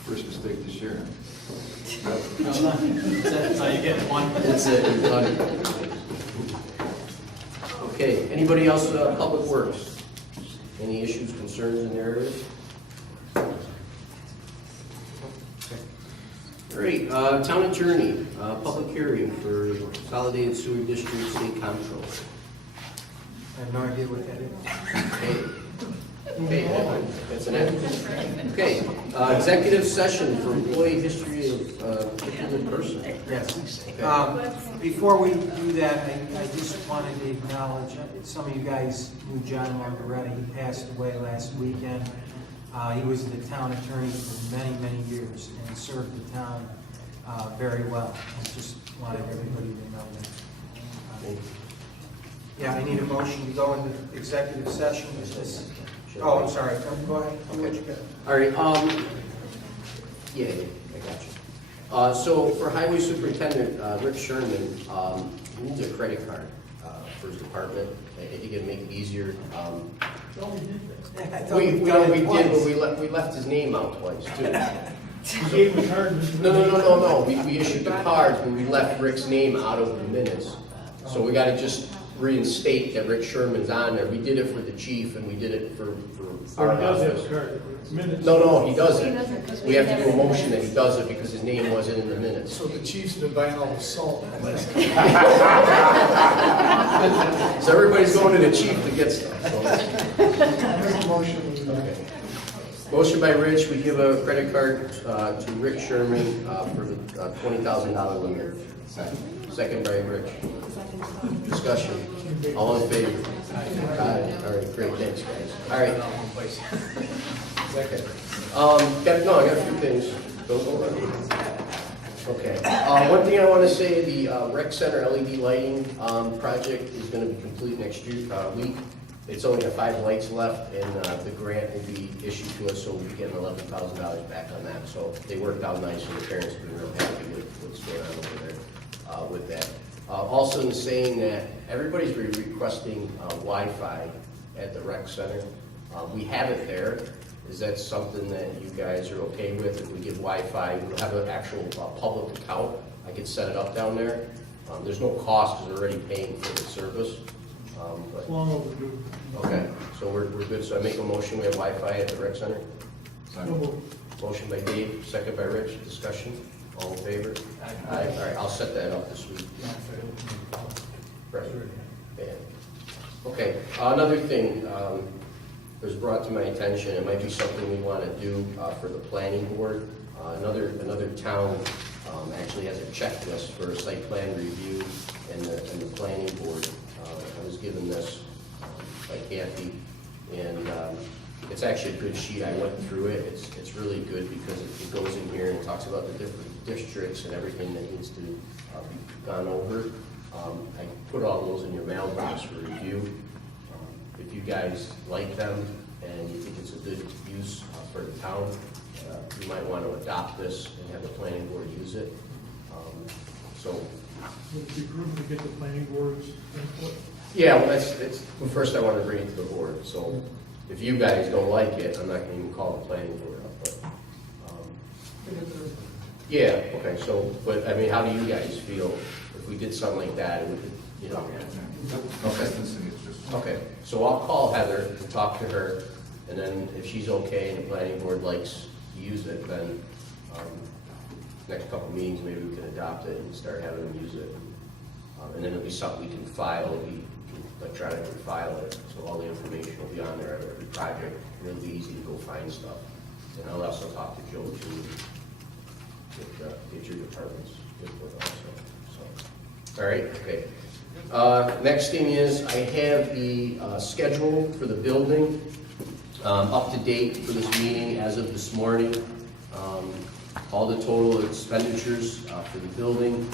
First mistake this year. So you get one. That's it, you're done. Okay, anybody else, Public Works? Any issues, concerns in their areas? Great, Town Attorney, public hearing for Consolidated Sewer District State Comptroller. I have no idea what that is. Okay. Okay, that's an end. Okay, executive session for employee history of particular person. Yes. Okay. Before we do that, I just wanted to acknowledge, some of you guys knew John Margaretti. He passed away last weekend. He was the town attorney for many, many years and served the town very well. I just wanted everybody to know that. Yeah, I need a motion to go into executive session. Is this? Oh, I'm sorry. Go ahead. Do what you got. All right, yeah, I got you. So for Highway Superintendent, Rick Sherman, he needs a credit card for his department. I think it'd make it easier. We did, but we left his name out twice, too. You gave him a card. No. We issued the cards, but we left Rick's name out of the minutes. So we gotta just reinstate that Rick Sherman's on there. We did it for the chief, and we did it for Or our he does have office. a card. Minutes. No, he doesn't. We have to do a motion that he does it because his name wasn't in the minutes. So the chief's been buying all the salt. So everybody's going to the chief to get stuff. So. Okay. Motion by Rich, we give a credit card to Rick Sherman for the $20,000 limit. Second by Rich. Discussion. All in favor? Aye. All right, great, thanks, guys. All right. Second. I got a few things. Don't go around. Okay. One thing I want to say, the rec center LED lighting project is going to be complete next week. It's only got 5 lights left, and the grant will be issued to us, so we'll be getting $11,000 back on that. So they worked out nice, and the parents have been real happy with what's going on over there with that. Also in saying that everybody's requesting Wi-Fi at the rec center. We have it there. Is that something that you guys are okay with? If we give Wi-Fi, we'll have an actual public account. I could set it up down there. There's no cost because we're already paying for the service. It's long overdue. Okay, so we're good. So I make a motion, we have Wi-Fi at the rec center. Motion by Dave, second by Rich. Discussion. All in favor? Aye. All right, I'll set that up this week. Right. Yeah. Okay, another thing was brought to my attention. It might be something we want to do for the planning board. Another town actually has a checklist for a site plan review, and the planning board. I was given this by Kathy, and it's actually a good sheet. I went through it. It's really good because it goes in here and talks about the different districts and everything that needs to be gone over. I put all those in your mailbox for review. If you guys like them and you think it's a good use for the town, you might want to adopt this and have the planning board use it. Would it be prudent to get the planning board's input? Yeah, well, well, first I want to bring it to the board. So if you guys don't like it, I'm not going to even call the planning board up. But yeah, okay. So, but I mean, how do you guys feel if we did something like that? It would, you know. Okay. Okay. So I'll call Heather and talk to her, and then if she's okay and the planning board likes to use it, then next couple meetings maybe we can adopt it and start having them use it. And then it'll be something we can file. We can electronically file it, so all the information will be on there. Every project, it'll be easy to go find stuff. And I'll also talk to Joe too. Get your department's input also. So, all right, okay. Next thing is I have the schedule for the building up to date for this meeting as of this morning. All the total expenditures for the building.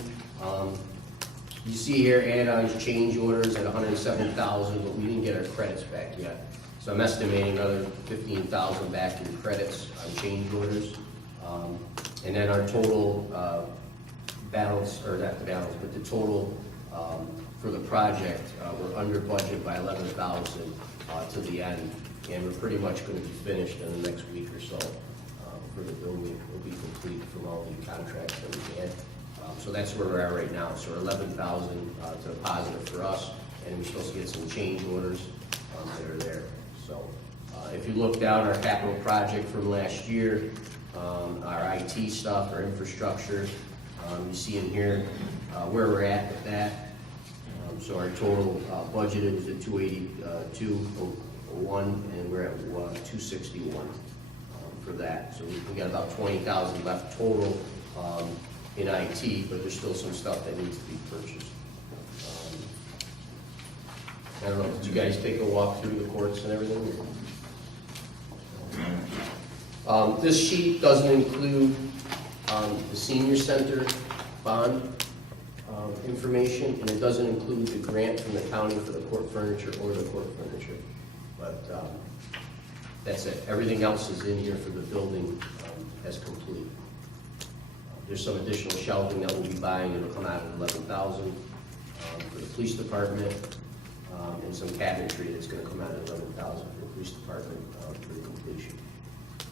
You see here add-ons, change orders at $107,000, but we didn't get our credits back yet. So I'm estimating another $15,000 back in credits on change orders. And then our total balance, or not the balance, but the total for the project, we're under budget by $11,000 to the end. And we're pretty much going to be finished in the next week or so. For the building will be complete from all the contracts that we had. So that's where we're at right now. So we're $11,000 to the positive for us, and we're supposed to get some change orders that are there. So if you look down our capital project from last year, our IT stuff, our infrastructure, you see in here where we're at with that. So our total budgeted was at 282. 1, and we're at 261 for that. So we got about 20,000 left total in IT, but there's still some stuff that needs to be purchased. I don't know, did you guys take a walk through the courts and everything? This sheet doesn't include the senior center bond information, and it doesn't include the grant from the county for the court furniture or the court furniture. But that's it. Everything else is in here for the building as complete. There's some additional shelving that we'll be buying. It'll come out at $11,000 for the police department, and some cabinetry that's going to come out at $11,000 for the police department for the completion.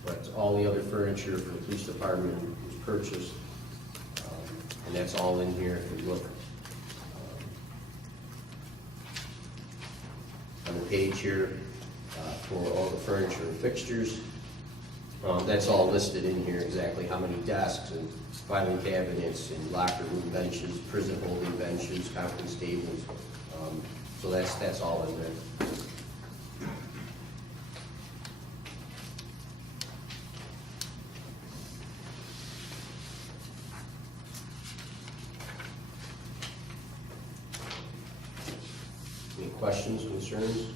But all the other furniture for the police department was purchased, and that's all in here if you look. On the page here for all the furniture and fixtures, that's all listed in here, exactly how many desks and filing cabinets and locker room benches, prison holding benches, conference tables. So that's all in there. Any questions, concerns,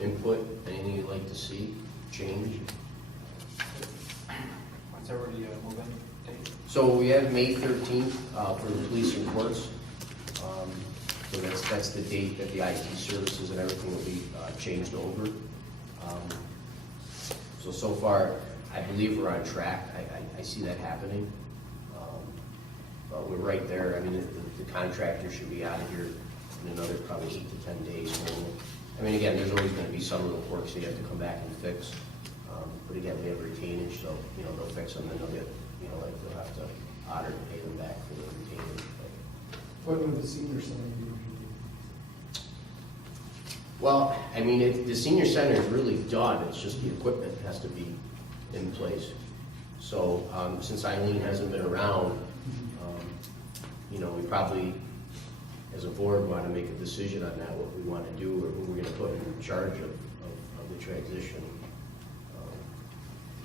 input, anything you'd like to see, change? What's already moving date? So we have May 13th for the police and courts. So that's the date that the IT services and everything will be changed over. So far, I believe we're on track. I see that happening. But we're right there. I mean, the contractor should be out of here in another probably 8 to 10 days. I mean, again, there's always going to be some little quirks that you have to come back and fix. But again, we have retainage, so, they'll fix them and they'll get, like they'll have to honor and pay them back for the retainage. What would the senior center be? Well, I mean, the senior center is really done. It's just the equipment has to be in place. So since Eileen hasn't been around, we probably, as a board, want to make a decision on that, what we want to do or who we're going to put in charge of the transition.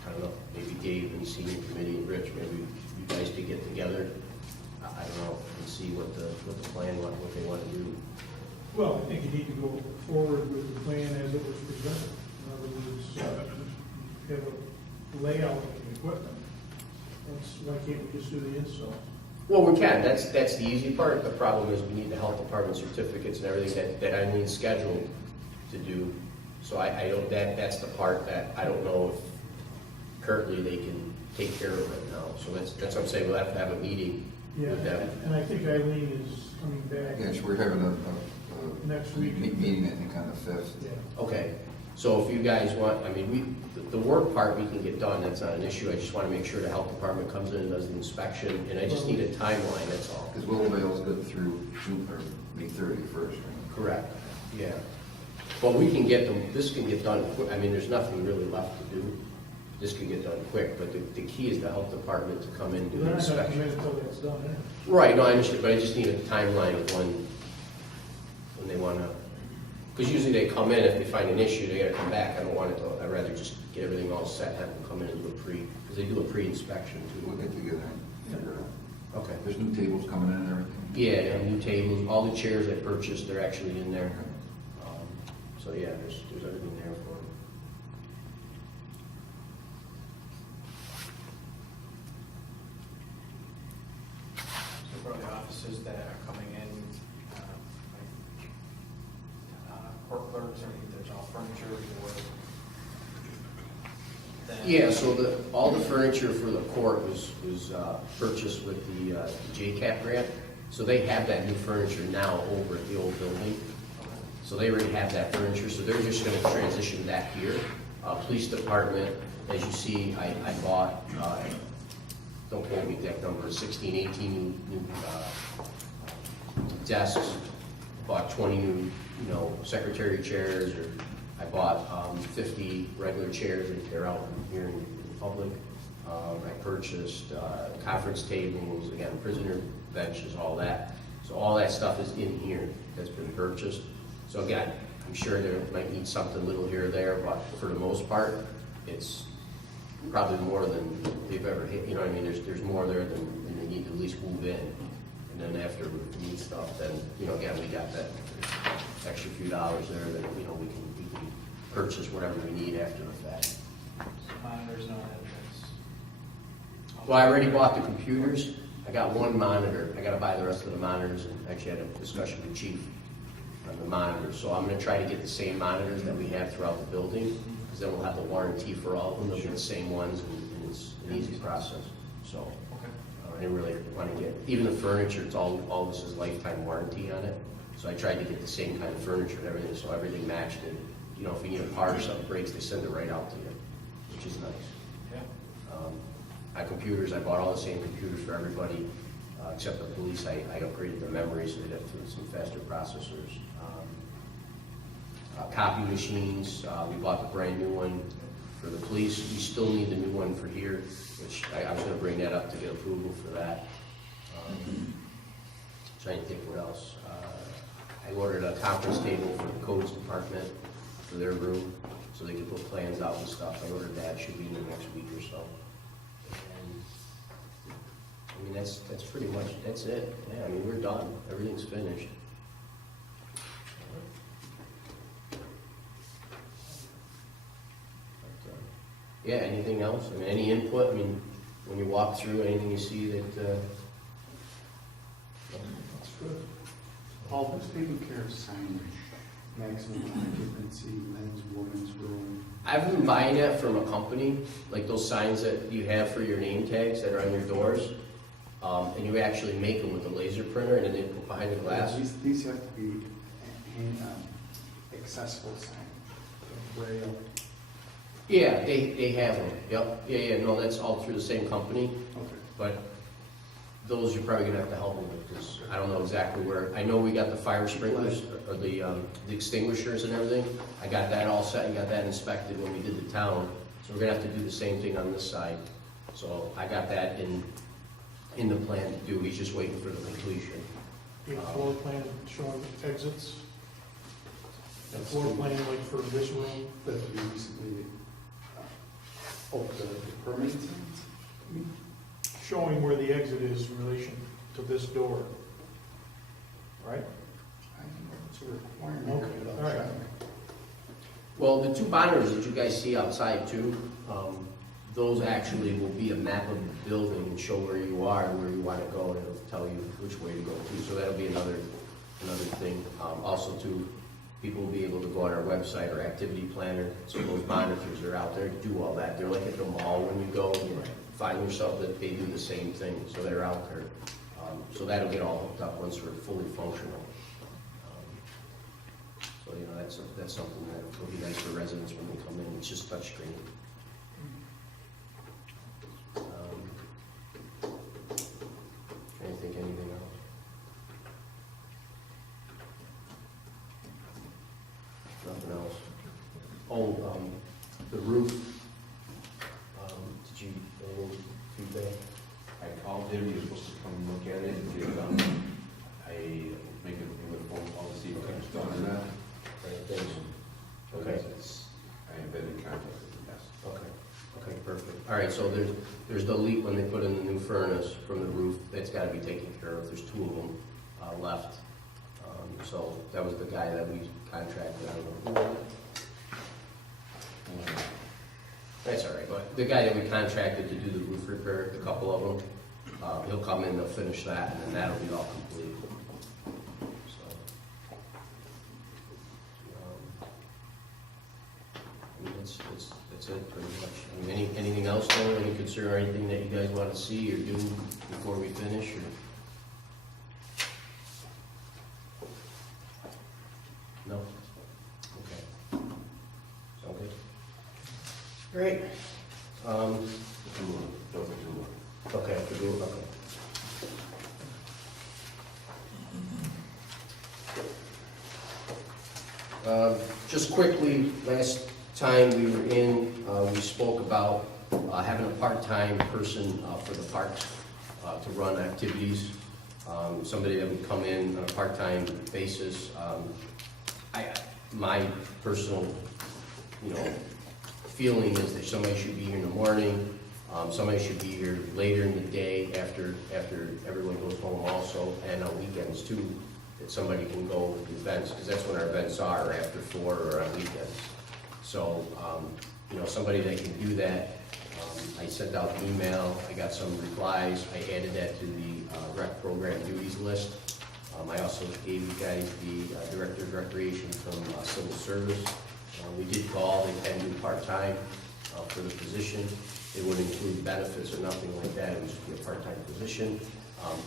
I don't know, maybe Dave and senior committee and Rich, maybe you guys could get together, I don't know, and see what the plan, what they want to do. Well, I think you need to go forward with the plan as it was presented. In other words, have a layout of the equipment. Why can't we just do the install? Well, we can. That's the easy part. The problem is we need the health department certificates and everything that Eileen's scheduled to do. So I don't. That's the part that I don't know if currently they can take care of right now. So that's what I'm saying. We'll have to have a meeting with them. And I think Eileen is coming back Yes, we're having a next week. meeting, I think, on the 5th. Yeah. Okay. So if you guys want, I mean, the work part we can get done. That's not an issue. I just want to make sure the health department comes in and does the inspection, and I just need a timeline. That's all. Because Willowdale's good through June, or May 31st, right? Correct. Yeah. But we can get them. This can get done quick. I mean, there's nothing really left to do. This can get done quick, but the key is the health department to come in and do the They're not going to inspection. come in until that's done, eh? Right, no, I understand, but I just need a timeline of when they want to, because usually they come in, if they find an issue, they got to come back. I don't want it to, I'd rather just get everything all set, have them come in and do a because they do a pre-inspection We'll too. get together and figure it out. Okay. There's new tables coming in and everything? Yeah, new tables, all the chairs I purchased, they're actually in there. So yeah, there's everything there for them. So for the offices that are coming in, court clerks, or there's all furniture for them? Yeah, so all the furniture for the court was purchased with the JCAP grant. So they have that new furniture now over at the old building. So they already have that furniture, so they're just gonna transition that here. Police department, as you see, I bought, don't quote me exact number, 16, 18 new desks, bought 20 new, secretary chairs, or I bought 50 regular chairs if they're out here in the public. I purchased conference tables, again, prisoner benches, all that. So all that stuff is in here that's been purchased. So again, I'm sure there might need something little here or there, but for the most part, it's probably more than they've ever hit, you know what I mean? There's more there than they need to at least move in. And then after we need stuff, then, you know, again, we got that extra few dollars there that, you know, we can purchase whatever we need after the fact. Monitors and all that, that's. Well, I already bought the computers. I got one monitor. I gotta buy the rest of the monitors, and actually had a discussion with Chief on the monitors. So I'm gonna try to get the same monitors that we have throughout the building, because then we'll have the warranty for all of them. They'll be the same ones, and it's an easy process. So I didn't really want to get, even the furniture, it's all this is lifetime warranty on it. So I tried to get the same kind of furniture and everything, so everything matched it. You know, if you need a part or something breaks, they send it right out to you, which is nice. Yeah. My computers, I bought all the same computers for everybody, except the police. I upgraded their memory, so they have some faster processors. Copy machines, we bought the brand new one for the police. We still need the new one for here, which I was gonna bring that up to get approval for that. Trying to think what else. I ordered a conference table for the codes department for their room, so they can put plans out and stuff. I ordered that, should be in the next week or so. And, I mean, that's pretty much, that's it. Yeah, I mean, we're done. Everything's finished. Yeah, anything else? I mean, any input? I mean, when you walk through, anything you see that, That's good. Paul, who's taking care of signage? Maximum occupancy, men's, women's room? I've been buying that from a company, like those signs that you have for your name tags that are on your doors. And you actually make them with a laser printer, and then they put behind the glass. These have to be accessible signage, braille. Yeah, they have them. Yep. Yeah, no, that's all through the same company. Okay. But those you're probably gonna have to help me with, because I don't know exactly where. I know we got the fire sprinklers, or the extinguishers and everything. I got that all set and got that inspected when we did the town. So we're gonna have to do the same thing on this side. So I got that in the plan to do. He's just waiting for the completion. The floor plan showing exits. The floor plan like for this room. That we recently, the permit signs? Showing where the exit is in relation to this door. Right? I don't know, it's a requirement. Okay, all right. Well, the two monitors that you guys see outside too, those actually will be a map of the building and show where you are and where you want to go, and it'll tell you which way to go to. So that'll be another thing. Also too, people will be able to go on our website or activity planner. So those monitors are out there to do all that. They're like at the mall when you go, and you find yourself that they do the same thing. So they're out there. So that'll get all hooked up once we're fully functional. So, you know, that's something that will be nice for residents when they come in. It's just touchscreen. Trying to think anything else. Nothing else. Oh, the roof. Did you get any feedback? I called him, he was supposed to come look at it and get it done. I make a phone call to see if it's done or not. Right, thanks. Okay. I have been in contact with him, yes. Okay, perfect. All right, so there's the leak when they put in the new furnace from the roof. That's got to be taken care of. There's two of them left. So that was the guy that we contracted. I don't know who. That's all right, but the guy that we contracted to do the roof repair, a couple of them, he'll come in, they'll finish that, and then that'll be all complete. So, I mean, that's it pretty much. I mean, anything else, though, any concern or anything that you guys want to see or do before we finish, or? No? Okay. Sound good? Great. Okay, I could do it, okay. Just quickly, last time we were in, we spoke about having a part-time person for the parks to run activities. Somebody that would come in on a part-time basis. my personal, feeling is that somebody should be here in the morning, somebody should be here later in the day after everyone goes home also, and on weekends too, that somebody can go to events, because that's when our events are, after 4 or on weekends. So, somebody that can do that. I sent out an email, I got some replies, I added that to the rec program duties list. I also gave you guys the Director of Recreation from Civil Service. We did call, they can do part-time for the position. It wouldn't include benefits or nothing like that, it would just be a part-time position.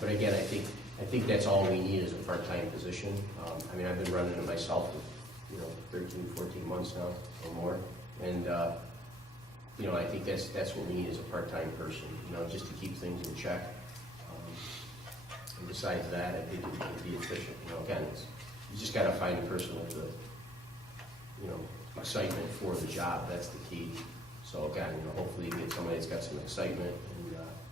But again, I think that's all we need is a part-time position. I've been running it myself for 13, 14 months now or more. And I think that's what we need is a part-time person, just to keep things in check. And besides that, I think it would be efficient. Again, you just got to find a person with the, excitement for the job. That's the key. So again, hopefully you get somebody that's got some excitement,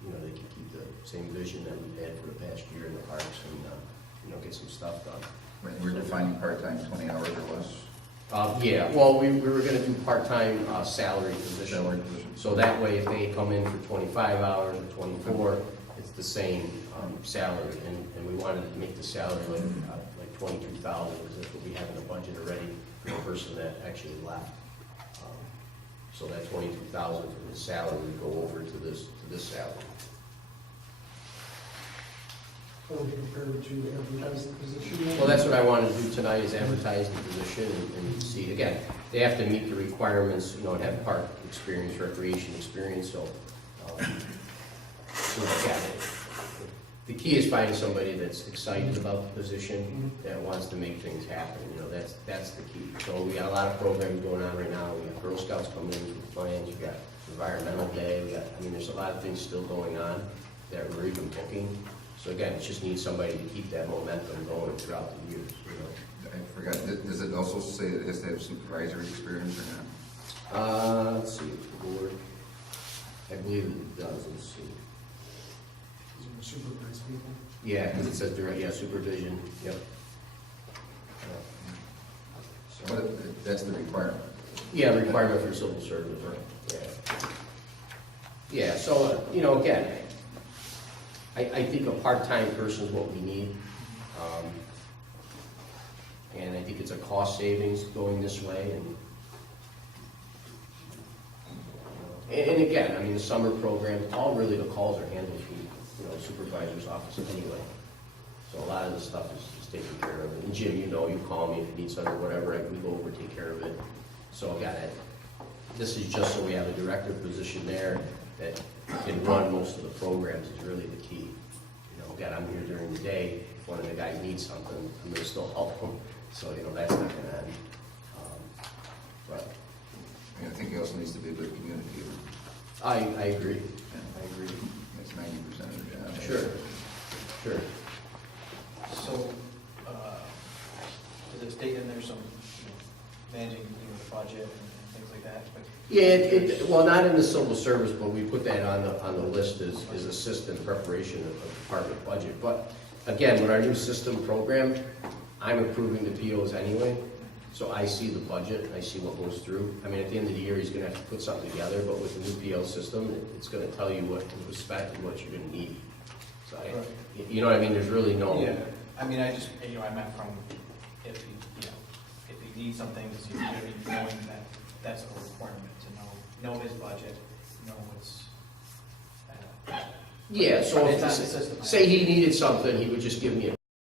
and they can keep the same vision that we've had for the past year in the parks, and get some stuff done. When we're defining part-time, 20 hours or less? Yeah, well, we were going to do part-time salary position. Salary position. So that way, if they come in for 25 hours or 24, it's the same salary. And we wanted to make the salary like 22,000, because that's what we have in the budget already for the person that actually left. So that 22,000 from his salary would go over to this salary. Are we prepared to advertise the position? Well, that's what I wanted to do tonight, is advertise the position and see, again, they have to meet the requirements, and have park experience, recreation experience, so, yeah, the key is finding somebody that's excited about the position, that wants to make things happen, that's the key. So we got a lot of programs going on right now, we got Girl Scouts coming in with plans, we got Environmental Day, there's a lot of things still going on that we're even booking. So again, it just needs somebody to keep that momentum going throughout the years. I forgot, does it also say it has to have supervisory experience or not? Let's see, the board, I believe it does, let's see. Supervise people? Yeah, because it says direct, supervision, yep. But that's the requirement. Yeah, requirement for civil service, right, yeah. Yeah, so, again, I think a part-time person is what we need. And I think it's a cost savings going this way. And again, the summer program, all really the calls are handled through, supervisor's office anyway. So a lot of the stuff is taken care of. And Jim, you call me if you need something or whatever, we go over and take care of it. So again, this is just so we have a director position there that can run most of the programs is really the key. Again, I'm here during the day. If one of the guys needs something, I'm going to still help them. So, that's not going to end. But I think he also needs to be a good communicator. I agree. I agree. That's 90% of the job. Sure. So, does it state in there some, managing, the budget and things like that? But Yeah, well, not in the civil service, but we put that on the list as assistant preparation of department budget. But again, with our new system program, I'm approving the POs anyway, so I see the budget, I see what goes through. At the end of the year, he's gonna have to put something together, but with the new PO system, it's gonna tell you what to expect and what you're gonna need. So, you know what I mean? There's really no... Yeah, I just, I meant from, if he needs something, he's gonna be knowing that that's a requirement to know his budget, know what's. Yeah, so if, say he needed something, he would just give me a